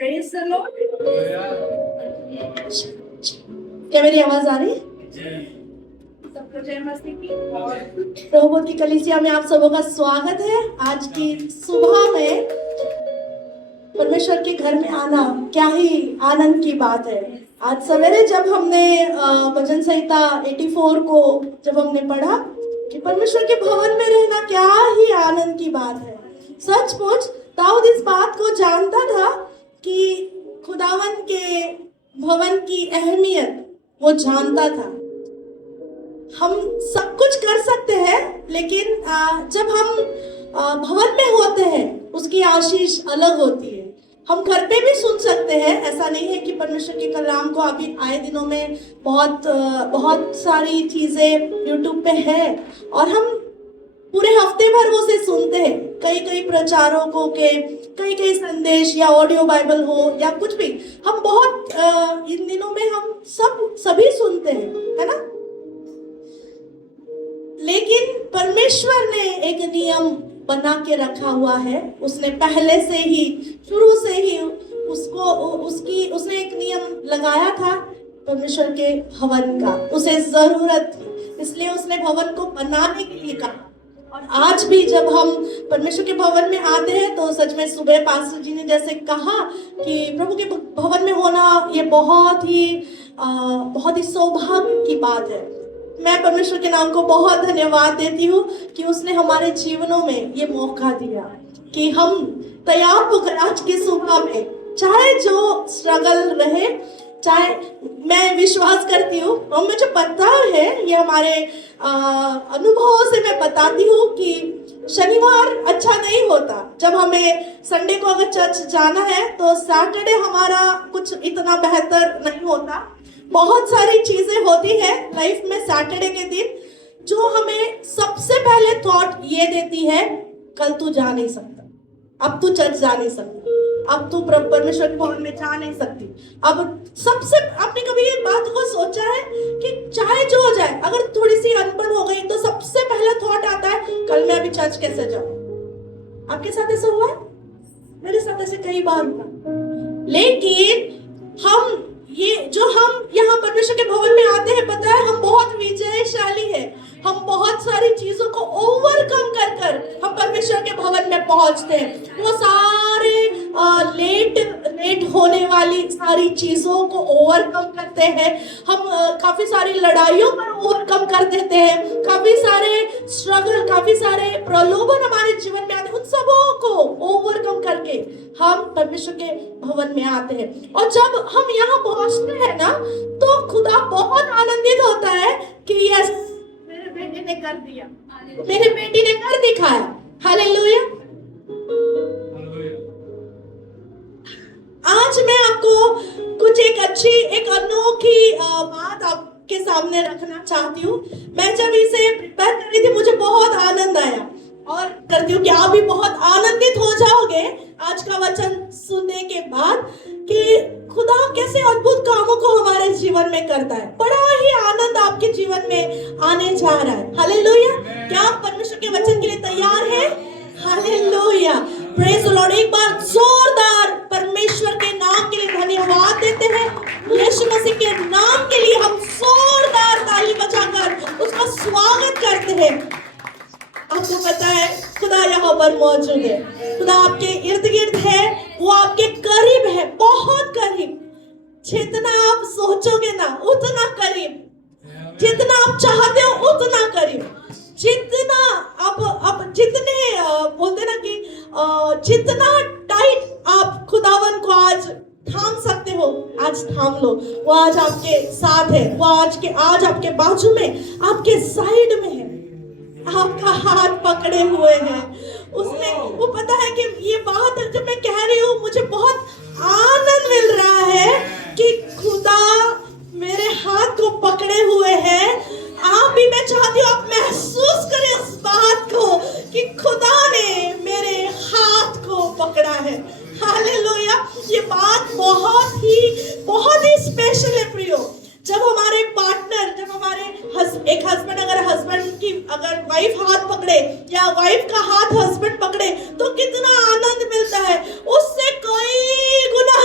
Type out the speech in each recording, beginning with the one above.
Praise the Lord. क्या मेरी आवाज आ रही है? सबको जय मसीह की। और प्रभु की कलीसिया में आप सबों का स्वागत है। आज की सुबह में परमेश्वर के घर में आना क्या ही आनंद की बात है। आज सवेरे जब हमने भजन संहिता 84 को जब हमने पढ़ा कि परमेश्वर के भवन में रहना क्या ही आनंद की बात है। सचमुच दाऊद इस बात को जानता था कि खुदावन के भवन की अहमियत वो जानता था। हम सब कुछ कर सकते हैं, लेकिन जब हम भवन में होते हैं उसकी आशीष अलग होती है। हम घर पे भी सुन सकते हैं, ऐसा नहीं है कि परमेश्वर के कलाम को अभी आए दिनों में बहुत सारी चीजें यूट्यूब पे है और हम पूरे हफ्ते भर वो से सुनते हैं। कई प्रचारकों के कई संदेश या ऑडियो बाइबल हो या कुछ भी, हम बहुत इन दिनों में हम सभी सुनते हैं, है ना। लेकिन परमेश्वर ने एक नियम बना के रखा हुआ है। उसने पहले से ही, शुरू से ही उसने एक नियम लगाया था परमेश्वर के भवन का। उसे जरूरत थी, इसलिए उसने भवन को बनाने के लिए कहा। और आज भी जब हम परमेश्वर के भवन में आते हैं तो सच में सुबह पास्टर जी ने जैसे कहा कि प्रभु के भवन में होना ये बहुत ही सौभाग्य की बात है। मैं परमेश्वर के नाम को बहुत धन्यवाद देती हूँ कि उसने हमारे जीवनों में ये मौका दिया कि हम तैयार होकर आज की सुबह में, चाहे जो स्ट्रगल रहे, चाहे, मैं विश्वास करती हूँ और मुझे पता है, ये हमारे अनुभवों से मैं बताती हूँ कि शनिवार अच्छा नहीं होता। जब हमें संडे को अगर चर्च जाना है तो सैटरडे हमारा कुछ इतना बेहतर नहीं होता। बहुत सारी चीजें होती है लाइफ में सैटरडे के दिन जो हमें सबसे पहले थॉट ये देती है, कल तू जा नहीं सकता, अब तू चर्च जा नहीं सकता, अब तू परमेश्वर के भवन में जा नहीं सकती। अब सबसे, आपने कभी ये बात को सोचा है कि चाहे जो हो जाए, अगर थोड़ी सी अनबन हो गई तो सबसे पहला थॉट आता है, कल मैं अभी चर्च कैसे जाऊं। आपके साथ ऐसा हुआ है? मेरे साथ ऐसे कई बार हुआ। लेकिन हम यहाँ परमेश्वर के भवन में आते हैं, पता है हम बहुत विजयशाली है। हम बहुत सारी चीजों को ओवरकम कर हम परमेश्वर के भवन में पहुंचते हैं। वो सारे लेट होने वाली सारी चीजों को ओवरकम करते हैं। हम काफी सारी लड़ाइयों पर ओवरकम कर देते हैं। काफी सारे स्ट्रगल, काफी सारे प्रलोभन हमारे जीवन में आते हैं। उन सबों को ओवरकम करके हम परमेश्वर के भवन में आते हैं। और जब हम यहाँ पहुंचते हैं ना, तो खुदा बहुत आनंदित होता है कि यस, मेरे बेटे ने कर दिया, मेरे बेटी ने कर दिखाया। हालेलुया। आज मैं आपको कुछ एक अनोखी बात आपके सामने रखना चाहती हूँ। मैं जब इसे प्रिपेयर कर रही थी मुझे बहुत आनंद आया और करती हूँ कि आप भी बहुत आनंदित हो जाओगे आज का वचन सुनने के बाद कि खुदा कैसे अद्भुत कामों को हमारे जीवन में करता है। बड़ा ही आनंद आपके जीवन में आने जा रहा है। हालेलुया। क्या आप परमेश्वर के वचन के लिए तैयार हैं? Hallelujah, praise the Lord. एक बार जोरदार परमेश्वर के नाम के लिए धन्यवाद देते हैं। यीशु मसीह के नाम के लिए हम जोरदार ताली बजाकर उसका स्वागत करते हैं। आपको पता है खुदा यहाँ पर मौजूद है। खुदा आपके इर्द गिर्द है, वो आपके करीब है, बहुत करीब। जितना आप सोचोगे ना उतना करीब, जितना आप चाहते हो उतना करीब, जितना आप जितने बोलते ना कि जितना टाइट आप खुदावन को आज थाम सकते हो, आज थाम लो। वो आज आपके साथ है, वो आज आपके बाजू में, आपके साइड में है, आपका हाथ पकड़े हुए हैं। उसने, वो पता है कि ये बात जब मैं कह रही हूँ मुझे बहुत आनंद मिल रहा है कि खुदा मेरे हाथ को पकड़े हुए है। आप भी, मैं चाहती हूँ आप महसूस करें उस बात को कि खुदा ने मेरे हाथ को पकड़ा है। हालेलुया। ये बात बहुत ही स्पेशल है प्रियो। जब हमारे पार्टनर, जब हमारे एक हस्बैंड, अगर वाइफ हाथ पकड़े या वाइफ का हाथ हस्बैंड पकड़े तो कितना आनंद मिलता है। उससे कई गुना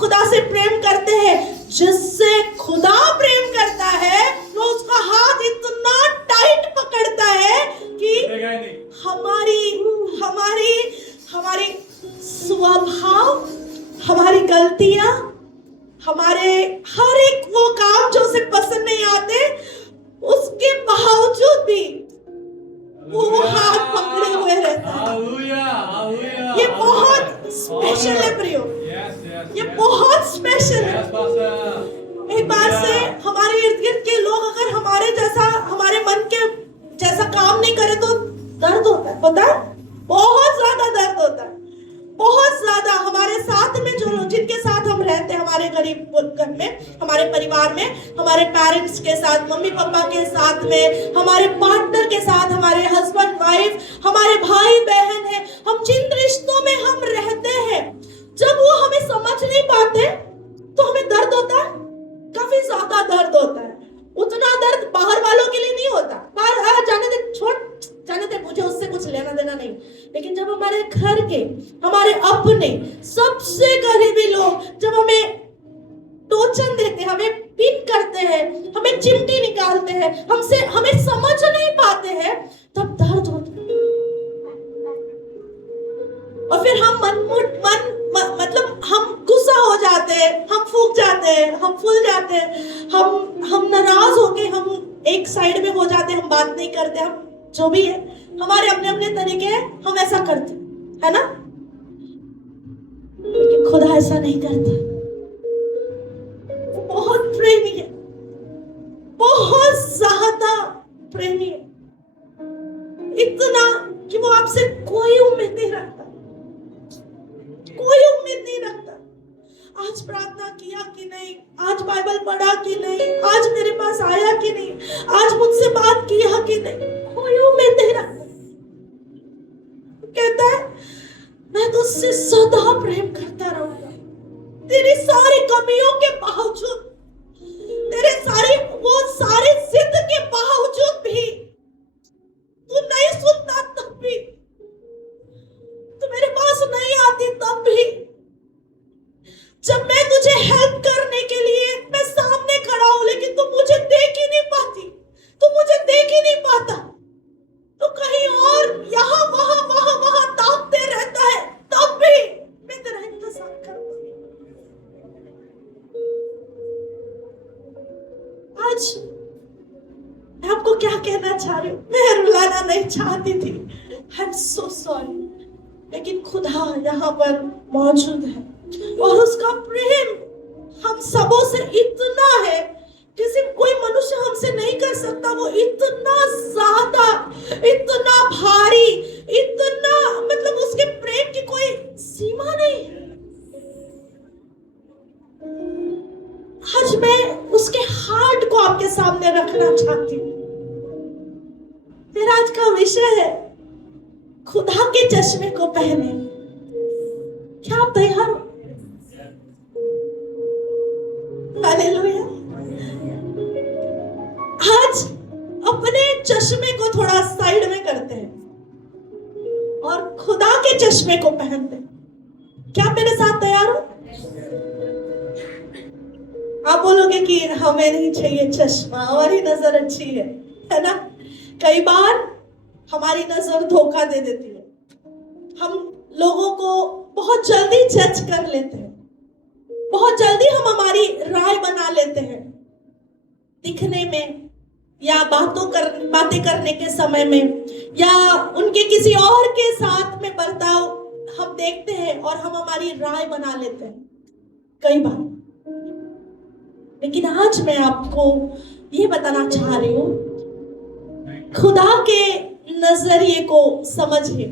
खुदा से प्रेम करते हैं। जिससे खुदा प्रेम करता है वो उसका हाथ इतना टाइट पकड़ता है कि हमारी हमारी हमारी स्वभाव, हमारी गलतियां, हमारे हर एक वो काम जो उसे पसंद नहीं आते, उसके बावजूद भी वो हाथ पकड़े हुए रहता है। ये बहुत स्पेशल है प्रियो, ये बहुत स्पेशल है। एक बार से हमारे इर्द गिर्द के लोग अगर हमारे जैसा, हमारे मन के जैसा काम नहीं करे तो दर्द होता है, पता है? बहुत ज्यादा दर्द होता है, बहुत ज्यादा। हमारे साथ में जो लोग, जिनके साथ हम रहते हैं, हमारे गरीब घर में, हमारे परिवार में, हमारे पेरेंट्स के साथ, मम्मी पापा के साथ में, हमारे पार्टनर के साथ, हमारे हस्बैंड वाइफ, हमारे भाई बहन है, हम जिन रिश्तों में हम रहते हैं, जब वो हमें समझ नहीं पाते तो हमें दर्द होता है, काफी ज्यादा दर्द होता है। उतना दर्द बाहर वालों के लिए नहीं होता, बाहर जाने दे, छोड़ जाने दे, मुझे उससे कुछ लेना देना नहीं। लेकिन जब हमारे घर के, हमारे अपने सबसे करीबी लोग जब हमें टोचन देते हैं, हमें पिन करते हैं, हमें चिमटी निकालते हैं, हमसे हमें समझ नहीं पाते हैं, तब दर्द होता है। और फिर हम मतलब हम गुस्सा हो जाते हैं, हम फूक जाते हैं, हम फूल जाते हैं, हम नाराज होके हम एक साइड में हो जाते हैं, हम बात नहीं करते, हम जो भी है, हमारे अपने अपने तरीके हैं, हम ऐसा करते है ना। लेकिन खुदा ऐसा नहीं करता। वो बहुत प्रेमी है, बहुत ज्यादा प्रेमी है, इतना कि वो आपसे कोई उम्मीद नहीं रखता, कोई उम्मीद नहीं रखता। आज प्रार्थना किया कि नहीं, आज बाइबल पढ़ा कि नहीं, आज मेरे पास आया कि नहीं, आज मुझसे बात किया कि नहीं, कोई उम्मीद नहीं रखता। कहता है मैं तुझसे सदा प्रेम करता रहूंगा, तेरी सारी कमियों के बावजूद, तेरे सारे जिद के बावजूद भी, तू नहीं सुनता तब भी, तू मेरे पास नहीं आती तब भी, जब मैं तुझे हेल्प करने के लिए मैं सामने खड़ा हूं लेकिन तू मुझे देख ही नहीं पाती, तू मुझे देख ही नहीं पाता, तो कहीं और यहाँ वहां ताकते रहता है, तब भी मैं तेरा इंतजार करूंगा। आज मैं आपको क्या कहना चाह रही हूँ, मैं रुलाना नहीं चाहती थी, आई एम सो सॉरी, लेकिन खुदा यहाँ पर मौजूद है और उसका प्रेम हम सबों से इतना है, किसी कोई मनुष्य हमसे नहीं कर सकता। वो इतना ज्यादा, इतना भारी, इतना, मतलब उसके प्रेम की कोई सीमा नहीं है। आज मैं उसके हार्ट को आपके सामने रखना चाहती हूँ। मेरा आज का विषय है खुदा के चश्मे को पहने। क्या आप तैयार हो? हालेलुया। आज अपने चश्मे को थोड़ा साइड में करते हैं और खुदा के चश्मे को पहनते हैं। क्या आप मेरे साथ तैयार हो? आप बोलोगे कि हमें नहीं चाहिए चश्मा, हमारी नजर अच्छी है ना। कई बार हमारी नजर धोखा दे देती है, हम लोगों को बहुत जल्दी जज कर लेते हैं, बहुत जल्दी हम हमारी राय बना लेते हैं, दिखने में या बातें करने के समय में, या उनके किसी और के साथ में बर्ताव हम देखते हैं और हम हमारी राय बना लेते हैं कई बार। लेकिन आज मैं आपको ये बताना चाह रही हूं, खुदा के नजरिए को समझिए,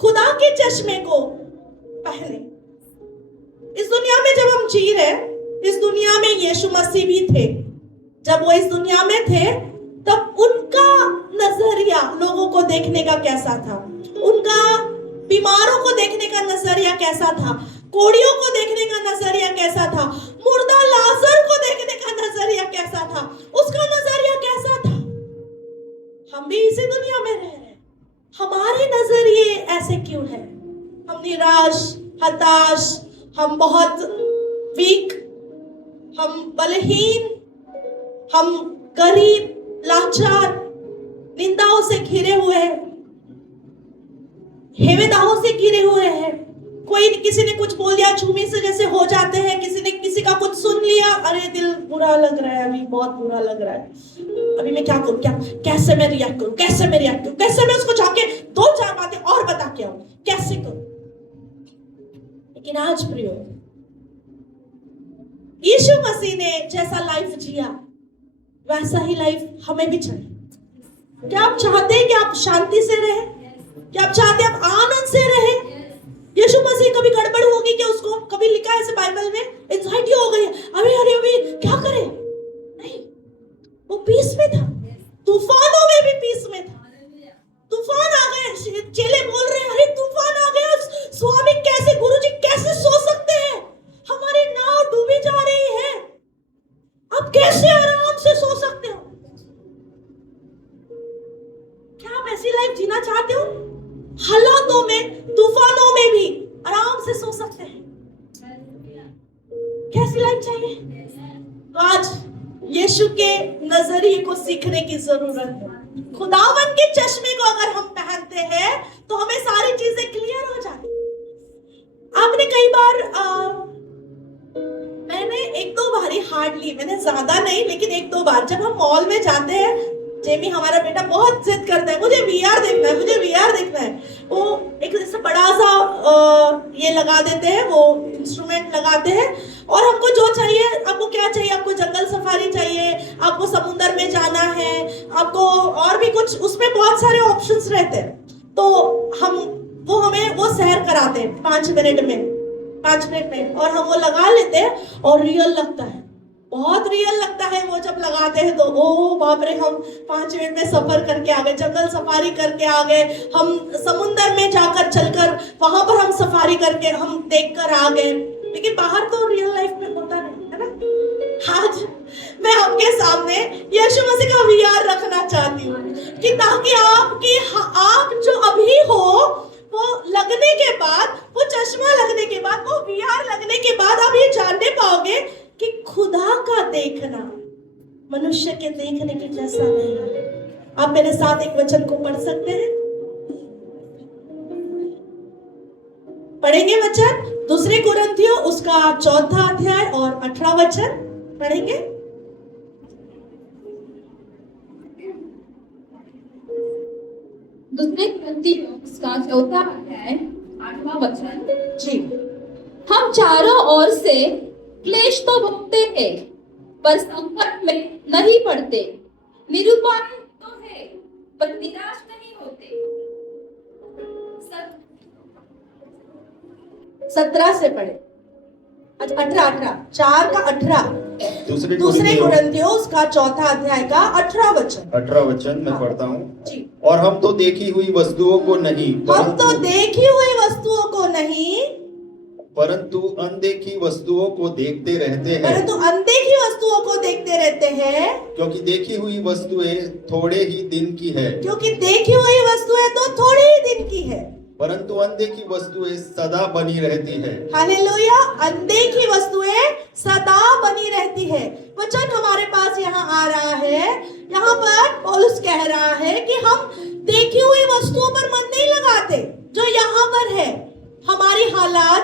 खुदा के चश्मे को पहने। इस दुनिया में जब हम जी रहे, इस दुनिया में यीशु मसीह भी थे। जब वो इस दुनिया में थे तब उनका नजरिया लोगों को देखने का कैसा था, उनका बीमारों को देखने का नजरिया कैसा था, कोड़ियों को देखने का नजरिया कैसा था, मुर्दा लाजर को देखने का नजरिया कैसा था, उसका नजरिया कैसा था। हम भी इसी दुनिया में रह रहे हैं, हमारे नजरिए ऐसे क्यों है? हम निराश, हताश, हम बहुत वीक, हम बलहीन, हम गरीब, लाचार, निंदाओं से घिरे हुए हैं, हेवेदाहों से घिरे हुए हैं। कोई किसी ने कुछ बोल दिया, झूमी से जैसे हो जाते हैं। किसी ने किसी का कुछ सुन लिया, अरे दिल बुरा लग रहा है, अभी बहुत बुरा लग रहा है, अभी मैं क्या करूं, कैसे मैं रिएक्ट करूं, कैसे मैं उसको जाके 2-4 बातें और बता के आऊं, कैसे करूं। लेकिन आज प्रियो, यीशु मसीह ने जैसा लाइफ जिया वैसा ही लाइफ हमें भी चाहिए। क्या आप चाहते हैं कि आप शांति से रहें? क्या आप चाहते हैं आप आनंद से रहें? यीशु मसीह कभी गड़बड़ होगी क्या? उसको कभी लिखा है ऐसे बाइबल में एंजाइटी हो गई, अभी क्या करें? नहीं, वो पीस में था, तूफानों में भी पीस में था। तूफान आ गए, चेले बोल रहे हैं, अरे तूफान आ गया, स्वामी कैसे, गुरुजी कैसे सो सकते हैं? हमारी नाव डूबी जा रही है, आप कैसे आराम से सो सकते हो? क्या आप ऐसी लाइफ जीना चाहते हो? हालातों में, तूफानों में भी आराम से सो सकते हैं। कैसी लाइफ चाहिए? तो आज यीशु के नजरिए को सीखने की जरूरत है। खुदावन के चश्मे को अगर हम पहनते हैं तो हमें सारी चीजें क्लियर हो जाती। आपने कई बार मैंने 1-2 बार ही हार्डली, मैंने ज्यादा नहीं लेकिन 1-2 बार, जब हम मॉल में जाते हैं, जेमी हमारा बेटा बहुत जिद करता है, मुझे वीआर देखना है, मुझे वीआर देखना है। वो एक जैसे बड़ा सा ये लगा देते हैं, वो इंस्ट्रूमेंट लगाते हैं, और हमको जो चाहिए, आपको क्या चाहिए, आपको जंगल सफारी चाहिए, आपको समुंदर में जाना है, आपको और भी कुछ, उसमें बहुत सारे ऑप्शंस रहते हैं। तो हमें वो सैर कराते हैं 5 मिनट में, और हम वो लगा लेते हैं और रियल लगता है, बहुत रियल लगता है। वो जब लगाते हैं तो ओ बाप रे, हम 5 मिनट में सफर करके आ गए, जंगल सफारी करके आ गए, हम समुंदर में जाकर चलकर वहां पर हम सफारी करके हम देखकर आ गए। लेकिन बाहर तो रियल लाइफ में होता नहीं है ना। आज मैं आपके सामने यीशु मसीह का वीआर रखना चाहती हूँ कि ताकि आप जो अभी हो, वो लगने के बाद, वो चश्मा लगने के बाद, वो वीआर लगने के बाद आप ये जानने पाओगे कि खुदा का देखना मनुष्य के देखने के जैसा नहीं है। आप मेरे साथ एक वचन को पढ़ सकते हैं? पढ़ेंगे वचन 2 कुरिन्थियों उसका 4 अध्याय और 18 वचन पढ़ेंगे। दूसरे कुरिन्थियों उसका 4 अध्याय 8वां वचन। जी, हम चारों ओर से क्लेश तो भोगते हैं पर संकट में नहीं पड़ते, निरुपाय तो है पर निराश नहीं होते। 17 से पढ़े। अच्छा 18 4 का 18 दूसरे कुरिन्थियों उसका 4 अध्याय का 18 वचन मैं पढ़ता हूँ जी। और हम तो देखी हुई वस्तुओं को नहीं, परंतु अनदेखी वस्तुओं को देखते रहते हैं, क्योंकि देखी हुई वस्तुएं थोड़े ही दिन की है, परंतु अनदेखी वस्तुएं सदा बनी रहती है। हालेलुया, अनदेखी वस्तुएं सदा बनी रहती है। वचन हमारे पास यहाँ आ रहा है, यहाँ पर पौलुस कह रहा है कि हम देखी हुई वस्तुओं पर मन नहीं लगाते जो यहाँ पर है। हमारी हालात,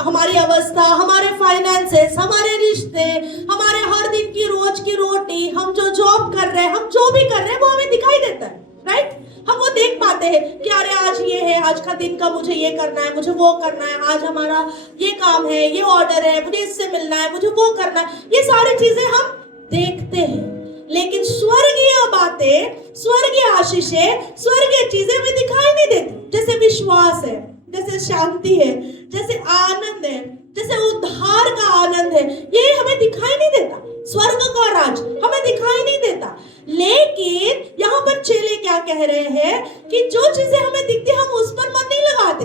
हमारी अवस्था, हमारे फाइनेंसेस, हमारे रिश्ते, हमारे हर दिन की रोज की रोटी, हम जो जॉब कर रहे हैं, हम जो भी कर रहे हैं वो हमें दिखाई देता है, राइट? हम वो देख पाते हैं कि अरे आज ये है, आज का दिन का मुझे ये करना है, मुझे वो करना है, आज हमारा ये काम है, ये ऑर्डर है, मुझे इससे मिलना है, मुझे वो करना है, ये सारी चीजें हम देखते हैं। लेकिन स्वर्गीय बातें, स्वर्गीय आशीषें, स्वर्गीय चीजें हमें दिखाई नहीं देती। जैसे विश्वास है, जैसे शांति है, जैसे आनंद है, जैसे उद्धार का आनंद है, ये हमें दिखाई नहीं देता। स्वर्ग का राज हमें दिखाई नहीं देता। लेकिन यहाँ पर चेले क्या कह रहे हैं कि जो चीजें हमें दिखती हम उस पर मन नहीं लगाते।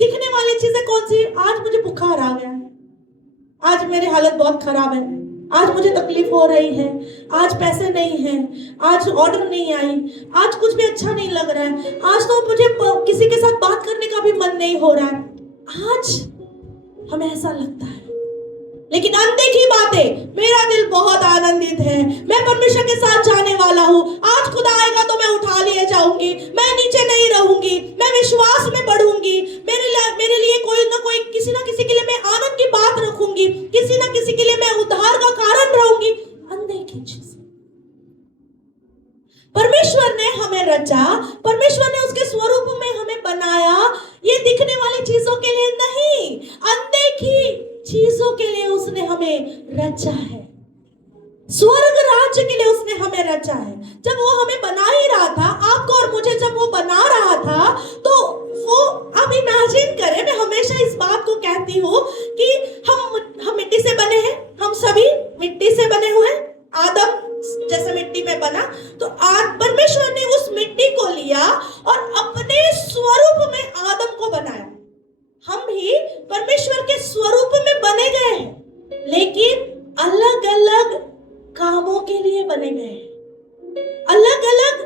दिखने वाली चीजें कौन सी? आज मुझे बुखार आ गया, आज मेरी हालत बहुत खराब है, आज मुझे तकलीफ हो रही है, आज पैसे नहीं है, आज ऑर्डर नहीं आई, आज कुछ भी अच्छा नहीं लग रहा है, आज तो मुझे किसी के साथ बात करने का भी मन नहीं हो रहा है। आज हमें ऐसा लगता है लेकिन अनदेखी बातें, मेरा दिल बहुत आनंदित है, मैं परमेश्वर के साथ जाने वाला हूँ, आज खुदा आएगा तो मैं उठा लिए जाऊंगी, मैं नीचे नहीं रहूंगी, मैं विश्वास में बढ़ूंगी, मेरे लिए कोई ना कोई, किसी ना किसी के लिए मैं आनंद की बात रखूंगी, किसी ना किसी के लिए मैं उद्धार का कारण रहूंगी। अनदेखी चीज। परमेश्वर ने हमें रचा, परमेश्वर ने उसके स्वरूप में हमें बनाया, ये दिखने वाली चीजों के लिए नहीं, अनदेखी चीजों के लिए उसने हमें रचा है। स्वर्ग राज्य के लिए उसने हमें रचा है। जब वो हमें बना ही रहा था, आपको और मुझे जब वो बना रहा था, तो वो, आप इमेजिन करें, मैं हमेशा इस बात को कहती हूँ कि हम मिट्टी से बने हैं, हम सभी मिट्टी से बने हुए। आदम जैसे मिट्टी में बना, तो परमेश्वर ने उस मिट्टी को लिया और अपने स्वरूप में आदम को बनाया। हम भी परमेश्वर के स्वरूप में बने गए हैं, लेकिन अलग अलग कामों के लिए बने गए हैं, अलग अलग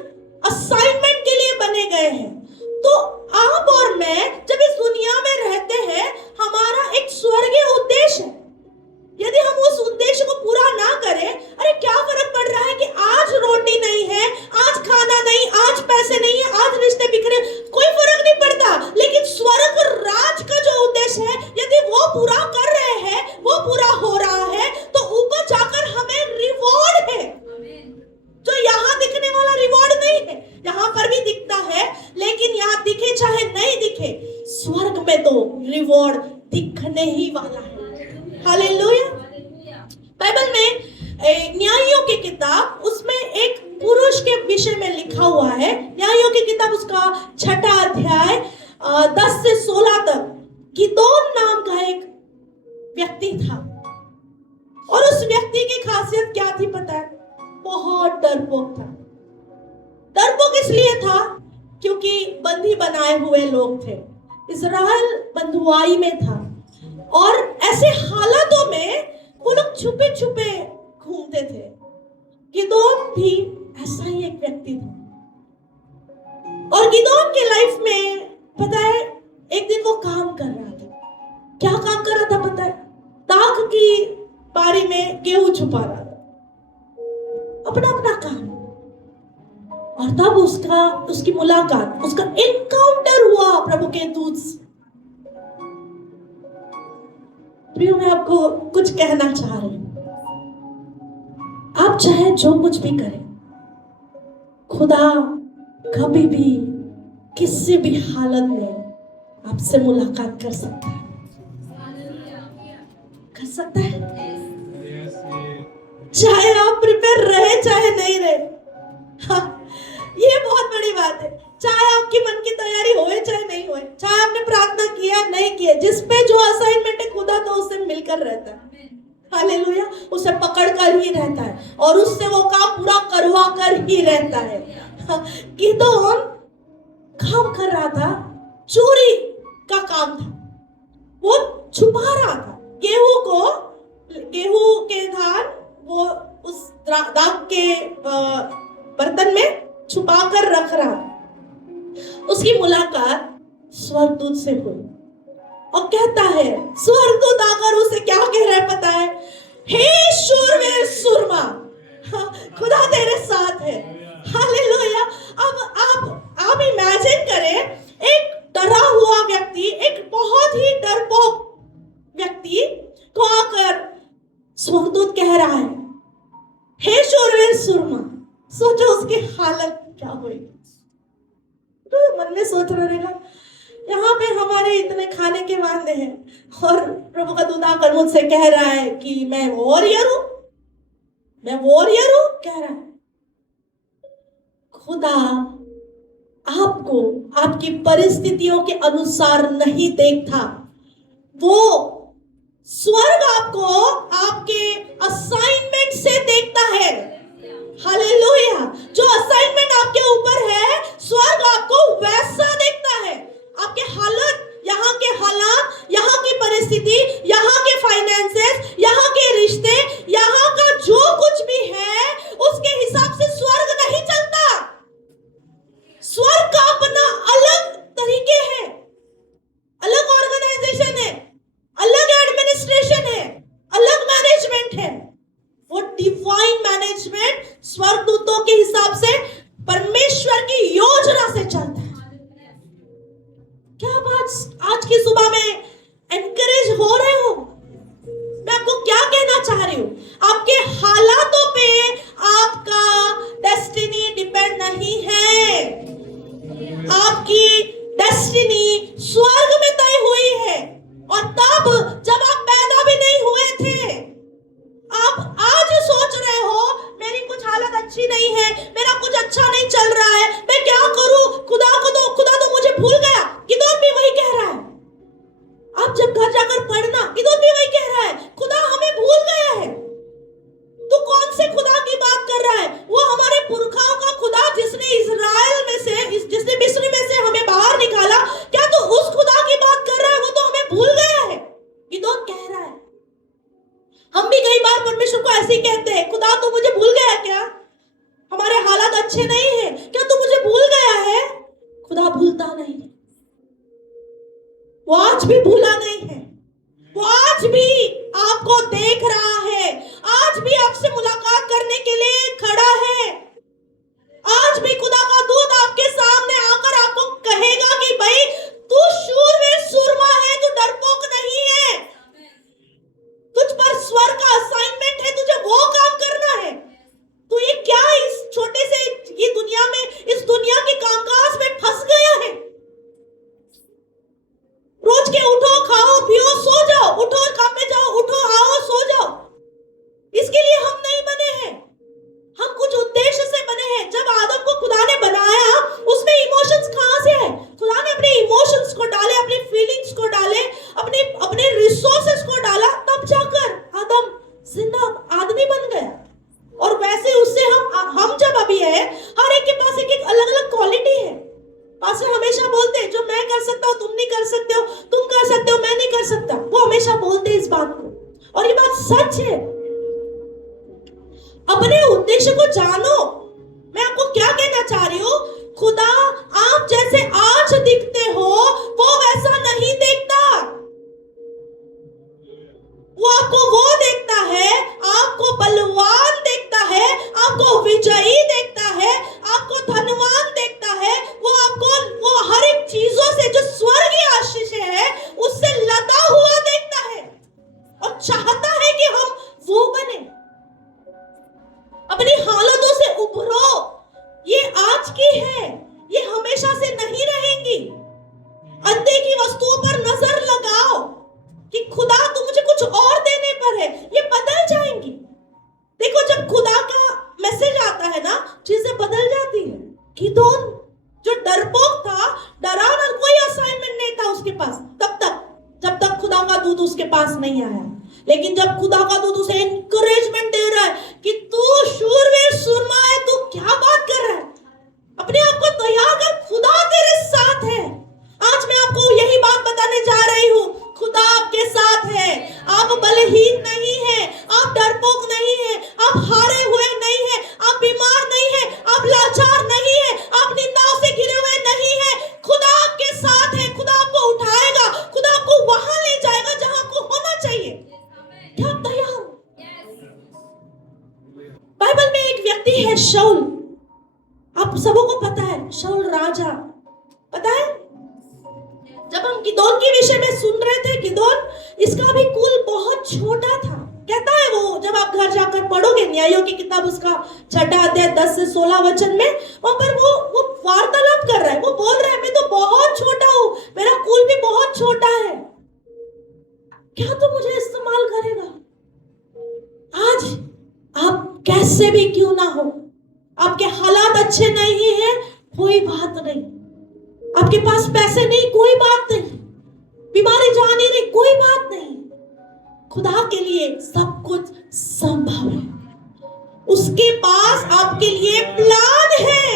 असाइनमेंट के लिए बने गए हैं। तो आप और मैं जब इस दुनिया में रहते हैं, हमारा एक स्वर्गीय उद्देश्य है। यदि हम उस उद्देश्य को पूरा ना करें, अरे क्या फर्क पड़ रहा है कि आज रोटी नहीं है, आज खाना नहीं, आज पैसे नहीं है, आज रिश्ते बिखरे, कोई फर्क नहीं पड़ता। लेकिन स्वर्ग राज का जो उद्देश्य है, यदि वो पूरा कर रहे हैं, वो पूरा हो रहा है, तो ऊपर जाकर हमें रिवॉर्ड है, जो यहाँ दिखने वाला रिवॉर्ड नहीं है। यहाँ पर भी दिखता है, लेकिन यहाँ दिखे चाहे नहीं दिखे, स्वर्ग में तो रिवॉर्ड दिखने ही वाला है। हालेलुया। बाइबल में न्यायों की किताब, उसमें एक पुरुष के विषय में लिखा हुआ है। न्यायों की किताब उसका 6 अध्याय 10 से 16 तक, गिदोन नाम का एक व्यक्ति था, और उस व्यक्ति की खासियत क्या थी पता है? बहुत डरपोक था। डरपोक इसलिए था क्योंकि बंदी बनाए हुए लोग थे, इज़राइल बंधुआई में था, और ऐसे हालातों में वो लोग छुपे छुपे घूमते थे। गिदोन भी ऐसा ही एक व्यक्ति था, और गिदोन के लाइफ में पता है, एक दिन वो काम कर रहा था। क्या काम कर रहा था पता है? दाख की बारी में गेहूं छुपा रहा था, अपना अपना काम। और तब उसकी मुलाकात, उसका एनकाउंटर हुआ प्रभु के दूत से। मैं आपको कुछ कहना चाह रही हूं, आप चाहे जो कुछ भी करें, खुदा कभी भी किसी भी हालत में आपसे मुलाकात कर सकता है, कर सकता है, चाहे आप प्रिपेयर रहे चाहे नहीं रहे। हाँ, ये बहुत बड़ी बात है। चाहे आपकी मन की तैयारी होए चाहे नहीं होए, चाहे आपने प्रार्थना किया नहीं किया, जिस पे जो असाइनमेंट है, खुदा तो उससे मिलकर रहता है। हालेलुया। उसे पकड़ कर ही रहता है, और उससे वो काम पूरा करवा कर ही रहता है। गिदोन काम कर रहा था, चोरी का काम था, वो छुपा रहा था गेहूं के धान, वो उस दाग के बर्तन में छुपा कर रख रहा था। उसकी मुलाकात स्वर्गदूत से हुई, और कहता है, स्वर्गदूत आकर उसे क्या कह रहा है पता है? हे शूरवीर सुरमा, खुदा तेरे साथ है। हालेलुया। अब आप इमेजिन करें, एक डरा हुआ व्यक्ति, एक बहुत ही डरपोक व्यक्ति को आकर स्वर्गदूत कह रहा है, हे शूरवीर सुरमा। सोचो उसकी हालत क्या हुई। तो मन में सोच रहेगा, यहाँ पे हमारे इतने खाने के वादे हैं, और प्रभु का दूत आकर मुझसे कह रहा है कि मैं वॉरियर हूं, कह रहा है। खुदा आपको आपकी परिस्थितियों के अनुसार नहीं देखता, वो स्वर्ग आपको आपके असाइनमेंट से देखता है। हालेलुया। जो असाइनमेंट आपके ऊपर है, स्वर्ग आपको वैसा देखता है। आपके हालत, यहाँ के हालात, यहाँ की परिस्थिति, यहाँ के फाइनेंसेस, यहाँ के रिश्ते, यहाँ का जो कुछ भी है, उसके हिसाब से स्वर्ग नहीं चलता। स्वर्ग का अपना अलग तरीके है, अलग ऑर्गेनाइजेशन है, अलग एडमिनिस्ट्रेशन है, अलग आप जब घर जाकर पढ़ना, गिदोन भी वही कह रहा है, खुदा हमें भूल गया है। तू कौन से खुदा की बात कर रहा है? वो हमारे पुरखाओं का खुदा जिसने इजराइल में से, जिसने मिस्र में से हमें बाहर निकाला, क्या तू उस खुदा की बात कर रहा है? वो तो हमें भूल गया है, गिदोन कह रहा है। हम भी कई बार परमेश्वर को ऐसे ही कहते हैं, खुदा तू मुझे भूल गया क्या? हमारे हालात अच्छे नहीं है क्या? तू मुझे भूल गया है? खुदा भूलता नहीं है, वो आज भी भूला नहीं है। वो आज भी आपको देख रहा है, आज भी आपसे मुलाकात करने के लिए खड़ा है। आज भी खुदा का दूत आपके सामने आकर आपको कहेगा कि भाई तू शूरवीर सूरमा है, तू डरपोक नहीं है, तुझ पर स्वर का असाइनमेंट है, तुझे वो काम करना है। तू ये क्या इस छोटे से ये दुनिया में, इस दुनिया के कामकाज में फंस गया है? रोज के उठो, खाओ, पियो, सो जाओ, उठो और काम पे जाओ, उठो, आओ, सो जाओ। इसके लिए हम नहीं बने हैं, हम कुछ उद्देश्य से बने हैं। जब आदम को खुदा ने बनाया, उसमें इमोशंस कहां से है? खुदा ने अपने इमोशंस को डाले, अपनी फीलिंग्स को डाले, अपने रिसोर्सेस को डाला, तब जाकर आदम जिंदा आदमी बन गया। और वैसे उससे हम जब अभी है, हर एक के पास एक अलग अलग क्वालिटी है। पास्टर हमेशा बोलते हैं, जो मैं कर सकता हूं तुम नहीं कर सकते हो, तुम कर सकते हो मैं नहीं कर सकता। वो हमेशा बोलते हैं इस बात को, और ये बात सच है। अपने उद्देश्य को जानो। मैं आपको क्या कहना चाह रही हूँ, खुदा आप जैसे आज दिखते हो वो वैसा नहीं देखता। वो आपको वो देखता है, आपको बलवान देखता है, आपको विजयी देखता है, आपको धनवान देखता है। वो हर एक चीजों से जो स्वर्गीय आशीष है उससे लदा हुआ देखता है और चाहता है कि हम वो बने। अपनी हालतों से उभरो, ये आज की है, ये हमेशा से नहीं रहेंगी। अंधे की वस्तुओं पर नजर लगाओ कि खुदा तू मुझे कुछ और देने पर है, ये बदल जाएंगी। देखो जब खुदा का मैसेज आता है ना, चीजें बदल जाती है। गिदोन जो डरपोक था, डराना कोई असाइनमेंट नहीं था उसके पास तब तक, जब तक खुदा का दूत उसके पास नहीं आया। लेकिन जब खुदा का दूत उसे एनकरेजमेंट दे रहा है कि तू शूरवीर सूरमा है, तू क्या बात कर रहा है, अपने आप को तैयार कर, खुदा तेरे साथ है। आज मैं आपको यही बात बताने जा रही हूँ, खुदा आपके साथ है। आप बलहीन नहीं है, आप डरपोक नहीं है, आप हारे हुए नहीं है, आप बीमार नहीं है, आप लाचार नहीं है, आप निंदाओं से घिरे हुए नहीं है। खुदा आपके साथ है, खुदा आपको उठाएगा, खुदा आपको वहां ले जाएगा जहां आपको होना चाहिए। क्या आप तैयार हो? बाइबल में एक व्यक्ति है शाऊल, आप सबों को पता है, शाऊल राजा, पता है? जब हम गिदोन के विषय में सुन रहे थे, गिदोन इसका भी कुल बहुत छोटा था। कहता है वो, जब आप घर जाकर पढ़ोगे न्यायों की किताब उसका 6 अध्याय 10 से 16 वचन में, वहां पर वो वार्तालाप कर रहा है। वो बोल रहा है मैं तो बहुत छोटा हूं, मेरा कुल भी बहुत छोटा है, क्या तू मुझे इस्तेमाल करेगा? आज आप कैसे भी क्यों ना हो, आपके हालात अच्छे नहीं है, कोई बात नहीं, आपके पास पैसे नहीं, कोई बात नहीं, बीमारी जाने नहीं, कोई बात नहीं, खुदा के लिए सब कुछ संभव है। उसके पास आपके लिए प्लान है,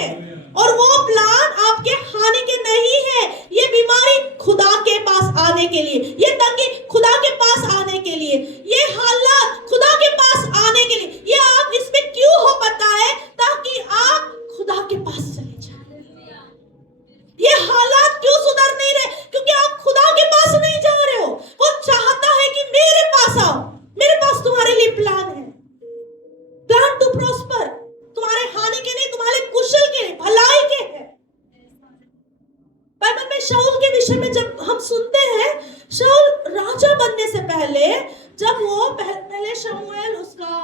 और वो प्लान आपके हानि के नहीं है। ये बीमारी खुदा के पास आने के लिए, ये तंगी खुदा के पास आने के लिए, ये हालात खुदा के पास आने के लिए। ये आप इसमें क्यों हो पता है? ताकि आप खुदा के पास चले जाए। ये हालात क्यों सुधर नहीं रहे? क्योंकि आप खुदा के पास नहीं जा रहे हो। वो चाहता है कि मेरे पास आओ, मेरे पास तुम्हारे लिए प्लान है, प्लान टू प्रॉस्पर, तुम्हारे हानि के नहीं, तुम्हारे कुशल के, भलाई के है। बाइबल में शाऊल के विषय में जब हम सुनते हैं, शाऊल राजा बनने से पहले, जब वो पहले शमूएल उसका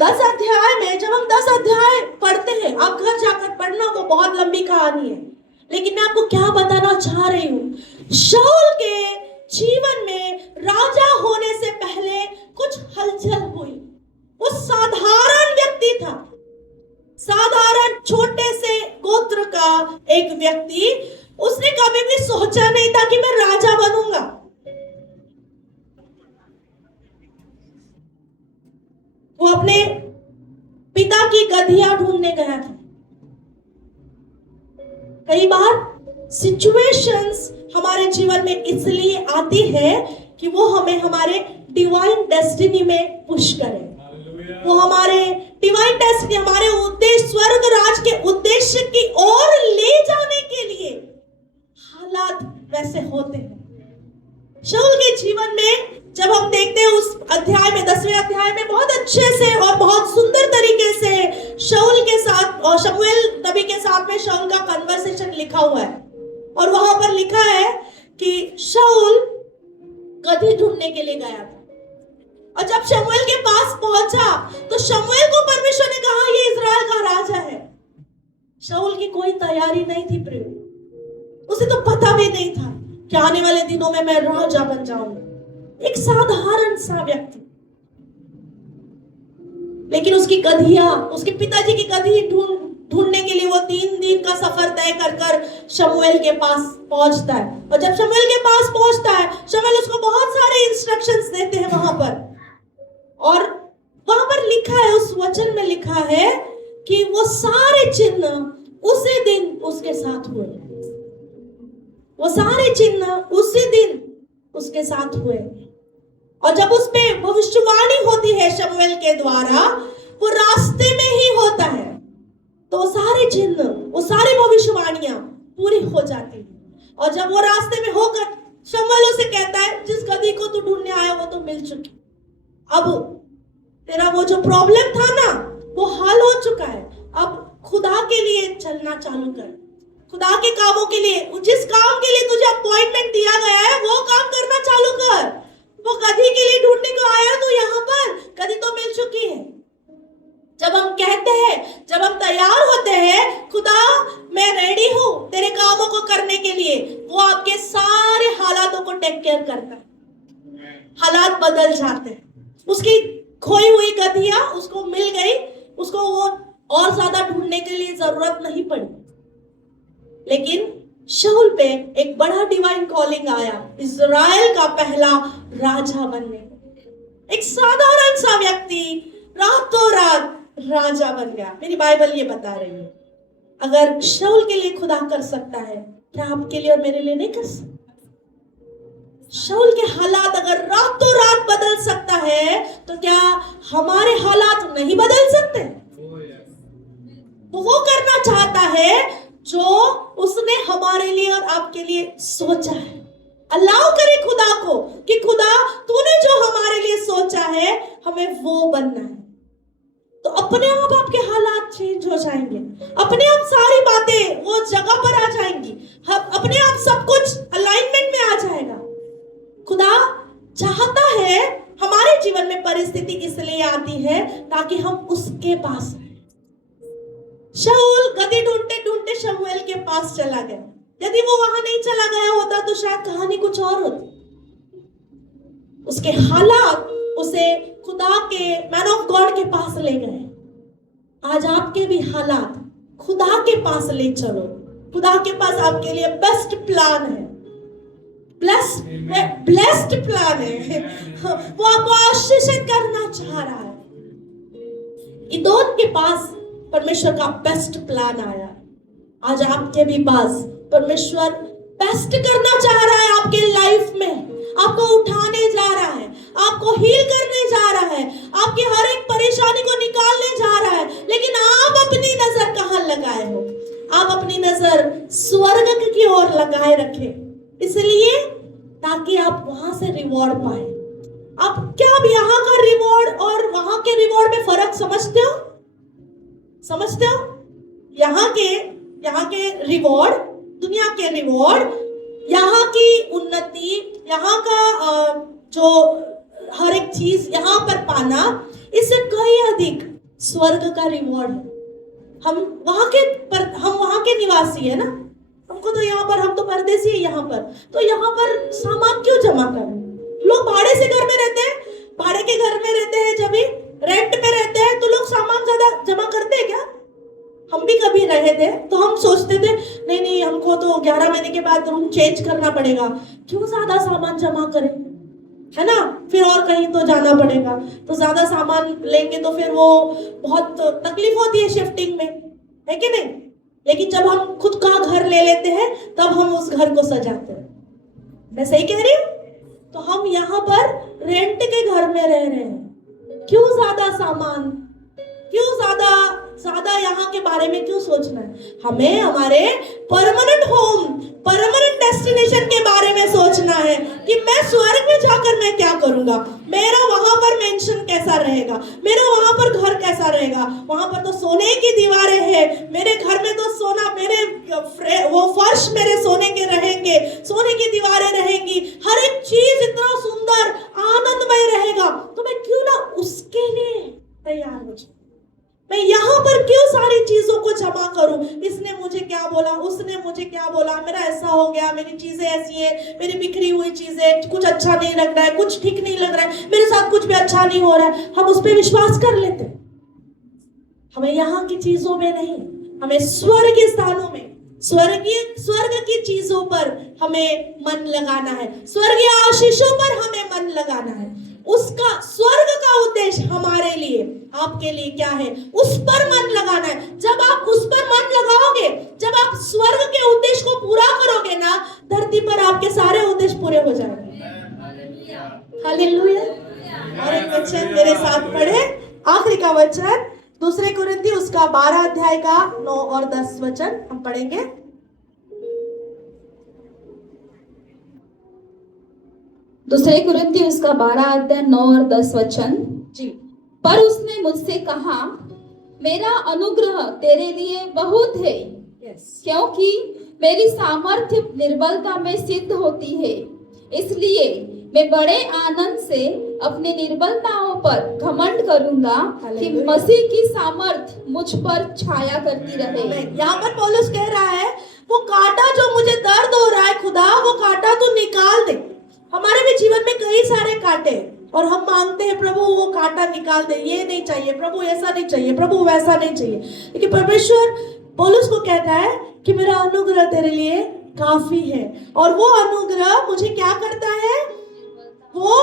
10 अध्याय में, जब हम 10 अध्याय पढ़ते हैं, आप घर जाकर पढ़ना, वो बहुत लंबी कहानी है, लेकिन मैं आपको क्या बताना चाह रही हूँ, शाऊल के जीवन में राजा होने से पहले कुछ हलचल हुई। वो साधारण व्यक्ति था, साधारण छोटे से गोत्र का एक व्यक्ति, उसने कभी भी सोचा नहीं था कि मैं राजा बनूंगा। वो अपने पिता की गधिया ढूंढने गया था। कई बार सिचुएशंस हमारे जीवन में इसलिए आती है कि वो हमें हमारे डिवाइन डेस्टिनी में पुश करे, वो हमारे डिवाइन डेस्टिनी, हमारे उद्देश्य, स्वर्ग राज के उद्देश्य की ओर ले जाने के लिए हालात वैसे होते हैं। शाऊल के जीवन में जब हम देखते हैं उस अध्याय में, 10वें अध्याय में, बहुत अच्छे से और बहुत सुंदर तरीके से शाऊल के साथ और शमूएल नबी के साथ में शाऊल का कन्वर्सेशन लिखा हुआ है। और वहां पर लिखा है कि शाऊल गधी ढूंढने के लिए गया था, और जब शमूएल के पास पहुंचा तो शमूएल को परमेश्वर ने कहा ये इज़राइल का राजा है। शाऊल की कोई तैयारी नहीं थी प्रिय, उसे तो पता भी नहीं था कि आने वाले दिनों में मैं राजा बन जाऊंगा, एक साधारण सा व्यक्ति। लेकिन उसकी गधिया, उसके पिताजी की गधी ढूंढने के लिए वो 3 दिन का सफर तय कर शमूएल के पास पहुंचता है। और जब शमूएल के पास पहुंचता है, शमूएल उसको बहुत सारे इंस्ट्रक्शंस देते हैं वहां पर, और वहां पर लिखा है, उस वचन में लिखा है कि वो सारे चिन्ह उसी दिन उसके साथ हुए। वो सारे चिन्ह उसी दिन उसके साथ हुए। और जब उस पे भविष्यवाणी होती है शमूएल के द्वारा, वो रास्ते में ही होता है, तो सारे चिन्ह, वो सारी भविष्यवाणियां पूरी हो जाती है। और जब वो रास्ते में होकर शमूएल उसे कहता है, जिस गधी को तू ढूंढने आया वो तो मिल चुकी, अब तेरा वो जो प्रॉब्लम था ना वो हल हो चुका है। अब खुदा के लिए चलना चालू कर, खुदा के कामों के लिए, जिस काम के लिए तुझे अपॉइंटमेंट दिया गया है वो काम करना चालू कर। वो गधी के लिए ढूंढने को आया तो यहाँ पर गधी तो मिल चुकी है। जब हम कहते हैं, जब हम तैयार होते हैं, खुदा मैं रेडी हूं तेरे कामों को करने के लिए, वो आपके सारे हालातों को टेक केयर करता है। हालात बदल जाते हैं। उसकी खोई हुई गधिया उसको मिल गई, उसको वो और ज्यादा ढूंढने के लिए जरूरत नहीं पड़ी। लेकिन शाऊल पे एक बड़ा डिवाइन कॉलिंग आया, इज़राइल का पहला राजा बनने। एक साधारण सा व्यक्ति रातों रात राजा बन गया। मेरी बाइबल ये बता रही है, अगर शाऊल के लिए खुदा कर सकता है, क्या आपके लिए और मेरे लिए नहीं कर सकता? शाऊल के हालात अगर रातों रात बदल सकता है, तो क्या हमारे हालात नहीं बदल सकते? वो करना चाहता है जो उसने हमारे लिए और आपके लिए सोचा है। अलाउ करे खुदा को कि खुदा तूने जो हमारे लिए सोचा है हमें वो बनना है, तो अपने आप आपके हालात चेंज हो जाएंगे, अपने आप सारी बातें वो जगह पर आ जाएंगी, अपने आप सब कुछ अलाइनमेंट में आ जाएगा। खुदा चाहता है, हमारे जीवन में परिस्थिति इसलिए आती है ताकि हम उसके पास आए। शाऊल गधी ढूंढते ढूंढते शमूएल के पास चला गया। यदि वो वहां नहीं चला गया होता तो शायद कहानी कुछ और होती। उसके हालात उसे खुदा के मैन ऑफ गॉड के पास ले गए। आज आपके भी हालात खुदा के पास ले चलो। खुदा के पास आपके लिए बेस्ट प्लान है, ब्लेस्ड प्लान है। वो आपको आशीषित करना चाह रहा है। इदोन के पास परमेश्वर का बेस्ट प्लान आया। आज आपके भी पास परमेश्वर बेस्ट करना चाह रहा है आपके लाइफ में। आपको उठाने जा रहा है, आपको हील करने जा रहा है, आपकी हर एक परेशानी को निकालने जा रहा है। लेकिन आप अपनी नजर कहां लगाए हो? आप अपनी नजर स्वर्ग की ओर लगाए रखें, इसलिए ताकि आप वहां से रिवॉर्ड पाए। आप क्या आप यहाँ का रिवॉर्ड और वहां के रिवॉर्ड में फर्क समझते हो? समझते हो? यहाँ के रिवॉर्ड, दुनिया के रिवॉर्ड, यहाँ की उन्नति, यहाँ का जो हर एक चीज यहाँ पर पाना, इससे कई अधिक स्वर्ग का रिवॉर्ड है। हम वहां के निवासी है ना, हमको तो यहाँ पर, हम तो परदेसी है यहाँ पर, तो यहाँ पर सामान क्यों जमा करें? लोग भाड़े से घर में रहते हैं, भाड़े के घर में रहते हैं, जब भी रेंट पे रहते हैं तो लोग सामान ज्यादा जमा करते हैं क्या? हम भी कभी रहे थे, तो हम सोचते थे नहीं नहीं हमको तो 11 महीने के बाद रूम चेंज करना पड़ेगा, क्यों ज्यादा सामान जमा करें, है ना, फिर और कहीं तो जाना पड़ेगा, तो ज्यादा सामान लेंगे तो फिर वो बहुत तकलीफ होती है शिफ्टिंग में, है कि नहीं। लेकिन जब हम खुद का घर ले लेते हैं तब हम उस घर को सजाते हैं। मैं सही कह रही हूँ? तो हम यहाँ पर रेंट के घर में रह रहे हैं, क्यों ज्यादा सामान, क्यों ज्यादा यहाँ के बारे में क्यों सोचना है। हमें हमारे परमानेंट होम, परमानेंट डेस्टिनेशन के बारे में सोचना है कि मैं स्वर्ग में जाकर मैं क्या करूंगा, मेरा वहां पर मेंशन कैसा रहेगा, मेरा वहां पर घर कैसा रहेगा। वहां पर तो सोने की दीवारें हैं, मेरे घर में तो सोना, मेरे वो फर्श मेरे सोने के रहेंगे, सोने की दीवारें रहेंगी, हर एक चीज इतना सुंदर आनंदमय रहेगा। तो मैं क्यों ना उसके लिए तैयार हो जाऊं, मैं यहाँ पर क्यों सारी चीजों को जमा करूं। इसने मुझे क्या बोला, उसने मुझे क्या बोला, मेरा ऐसा हो गया, मेरी चीजें ऐसी है, मेरी बिखरी हुई चीजें, कुछ अच्छा नहीं लग रहा है, कुछ ठीक नहीं लग रहा है, मेरे साथ कुछ भी अच्छा नहीं हो रहा है, हम उस पर विश्वास कर लेते हैं। हमें यहाँ की चीजों में नहीं, हमें स्वर्गीय स्थानों में, स्वर्ग की चीजों पर हमें मन लगाना है, स्वर्गीय आशीषों पर हमें मन लगाना है। उसका स्वर्ग का उद्देश्य हमारे लिए, आपके लिए क्या है, उस पर मन लगाना है। जब आप उस पर मन लगाओगे, जब आप स्वर्ग के उद्देश्य को पूरा करोगे ना, धरती पर आपके सारे उद्देश्य पूरे हो जाएंगे। हालेलुया। और एक वचन मेरे साथ पढ़े, आखिरी का वचन 2 कुरिन्थी उसका 12 अध्याय का 9 और 10 वचन हम पढ़ेंगे। दूसरे कुरिन्थी उसका 12 अध्याय 9 और 10 वचन जी। पर उसने मुझसे कहा, मेरा अनुग्रह तेरे लिए बहुत है, क्योंकि मेरी सामर्थ्य निर्बलता में सिद्ध होती है। इसलिए मैं बड़े आनंद से अपने निर्बलताओं पर घमंड करूंगा कि मसीह की सामर्थ्य मुझ पर छाया करती रहे। यहाँ पर पौलुस कह रहा है, वो कांटा जो मुझे दर्द हो रहा है खुदा, वो कांटा तू निकाल दे। हमारे भी जीवन में कई सारे कांटे और हम मांगते हैं प्रभु वो कांटा निकाल दे, ये नहीं चाहिए प्रभु, ऐसा नहीं चाहिए प्रभु, वैसा नहीं चाहिए। लेकिन परमेश्वर पौलुस को कहता है कि मेरा अनुग्रह तेरे लिए काफी है, और वो अनुग्रह मुझे क्या करता है, वो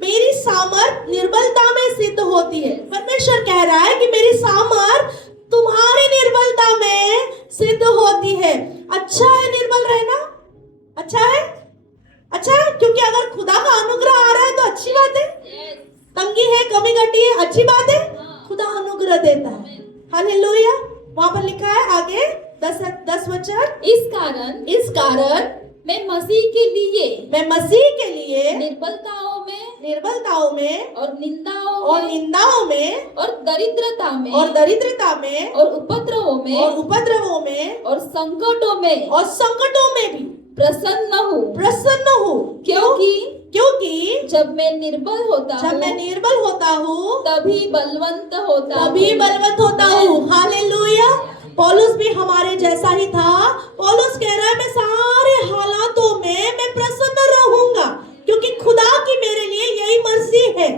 मेरी सामर्थ निर्बलता में सिद्ध होती है। परमेश्वर कह रहा है कि मेरी सामर्थ तुम्हारी निर्बलता में सिद्ध होती है। अच्छा है निर्बल रहना, अच्छा है, अच्छा है, क्योंकि अगर खुदा का अनुग्रह आ रहा है तो अच्छी बात है। तंगी है, कमी घटी है, अच्छी बात है, खुदा अनुग्रह देता है। हालेलुया। वहां पर लिखा है आगे 10 वचन, इस कारण मैं मसीह के लिए निर्बलताओं में और निंदाओं में और दरिद्रता में और उपद्रवों में और संकटों में भी प्रसन्न हूँ, क्योंकि जब मैं निर्बल होता हूँ तभी बलवंत होता हूँ। हालेलुया। पौलुस भी हमारे जैसा ही था। पौलुस कह रहा है मैं सारे हालातों में मैं प्रसन्न रहूंगा, क्योंकि खुदा की मेरे लिए यही मर्जी है,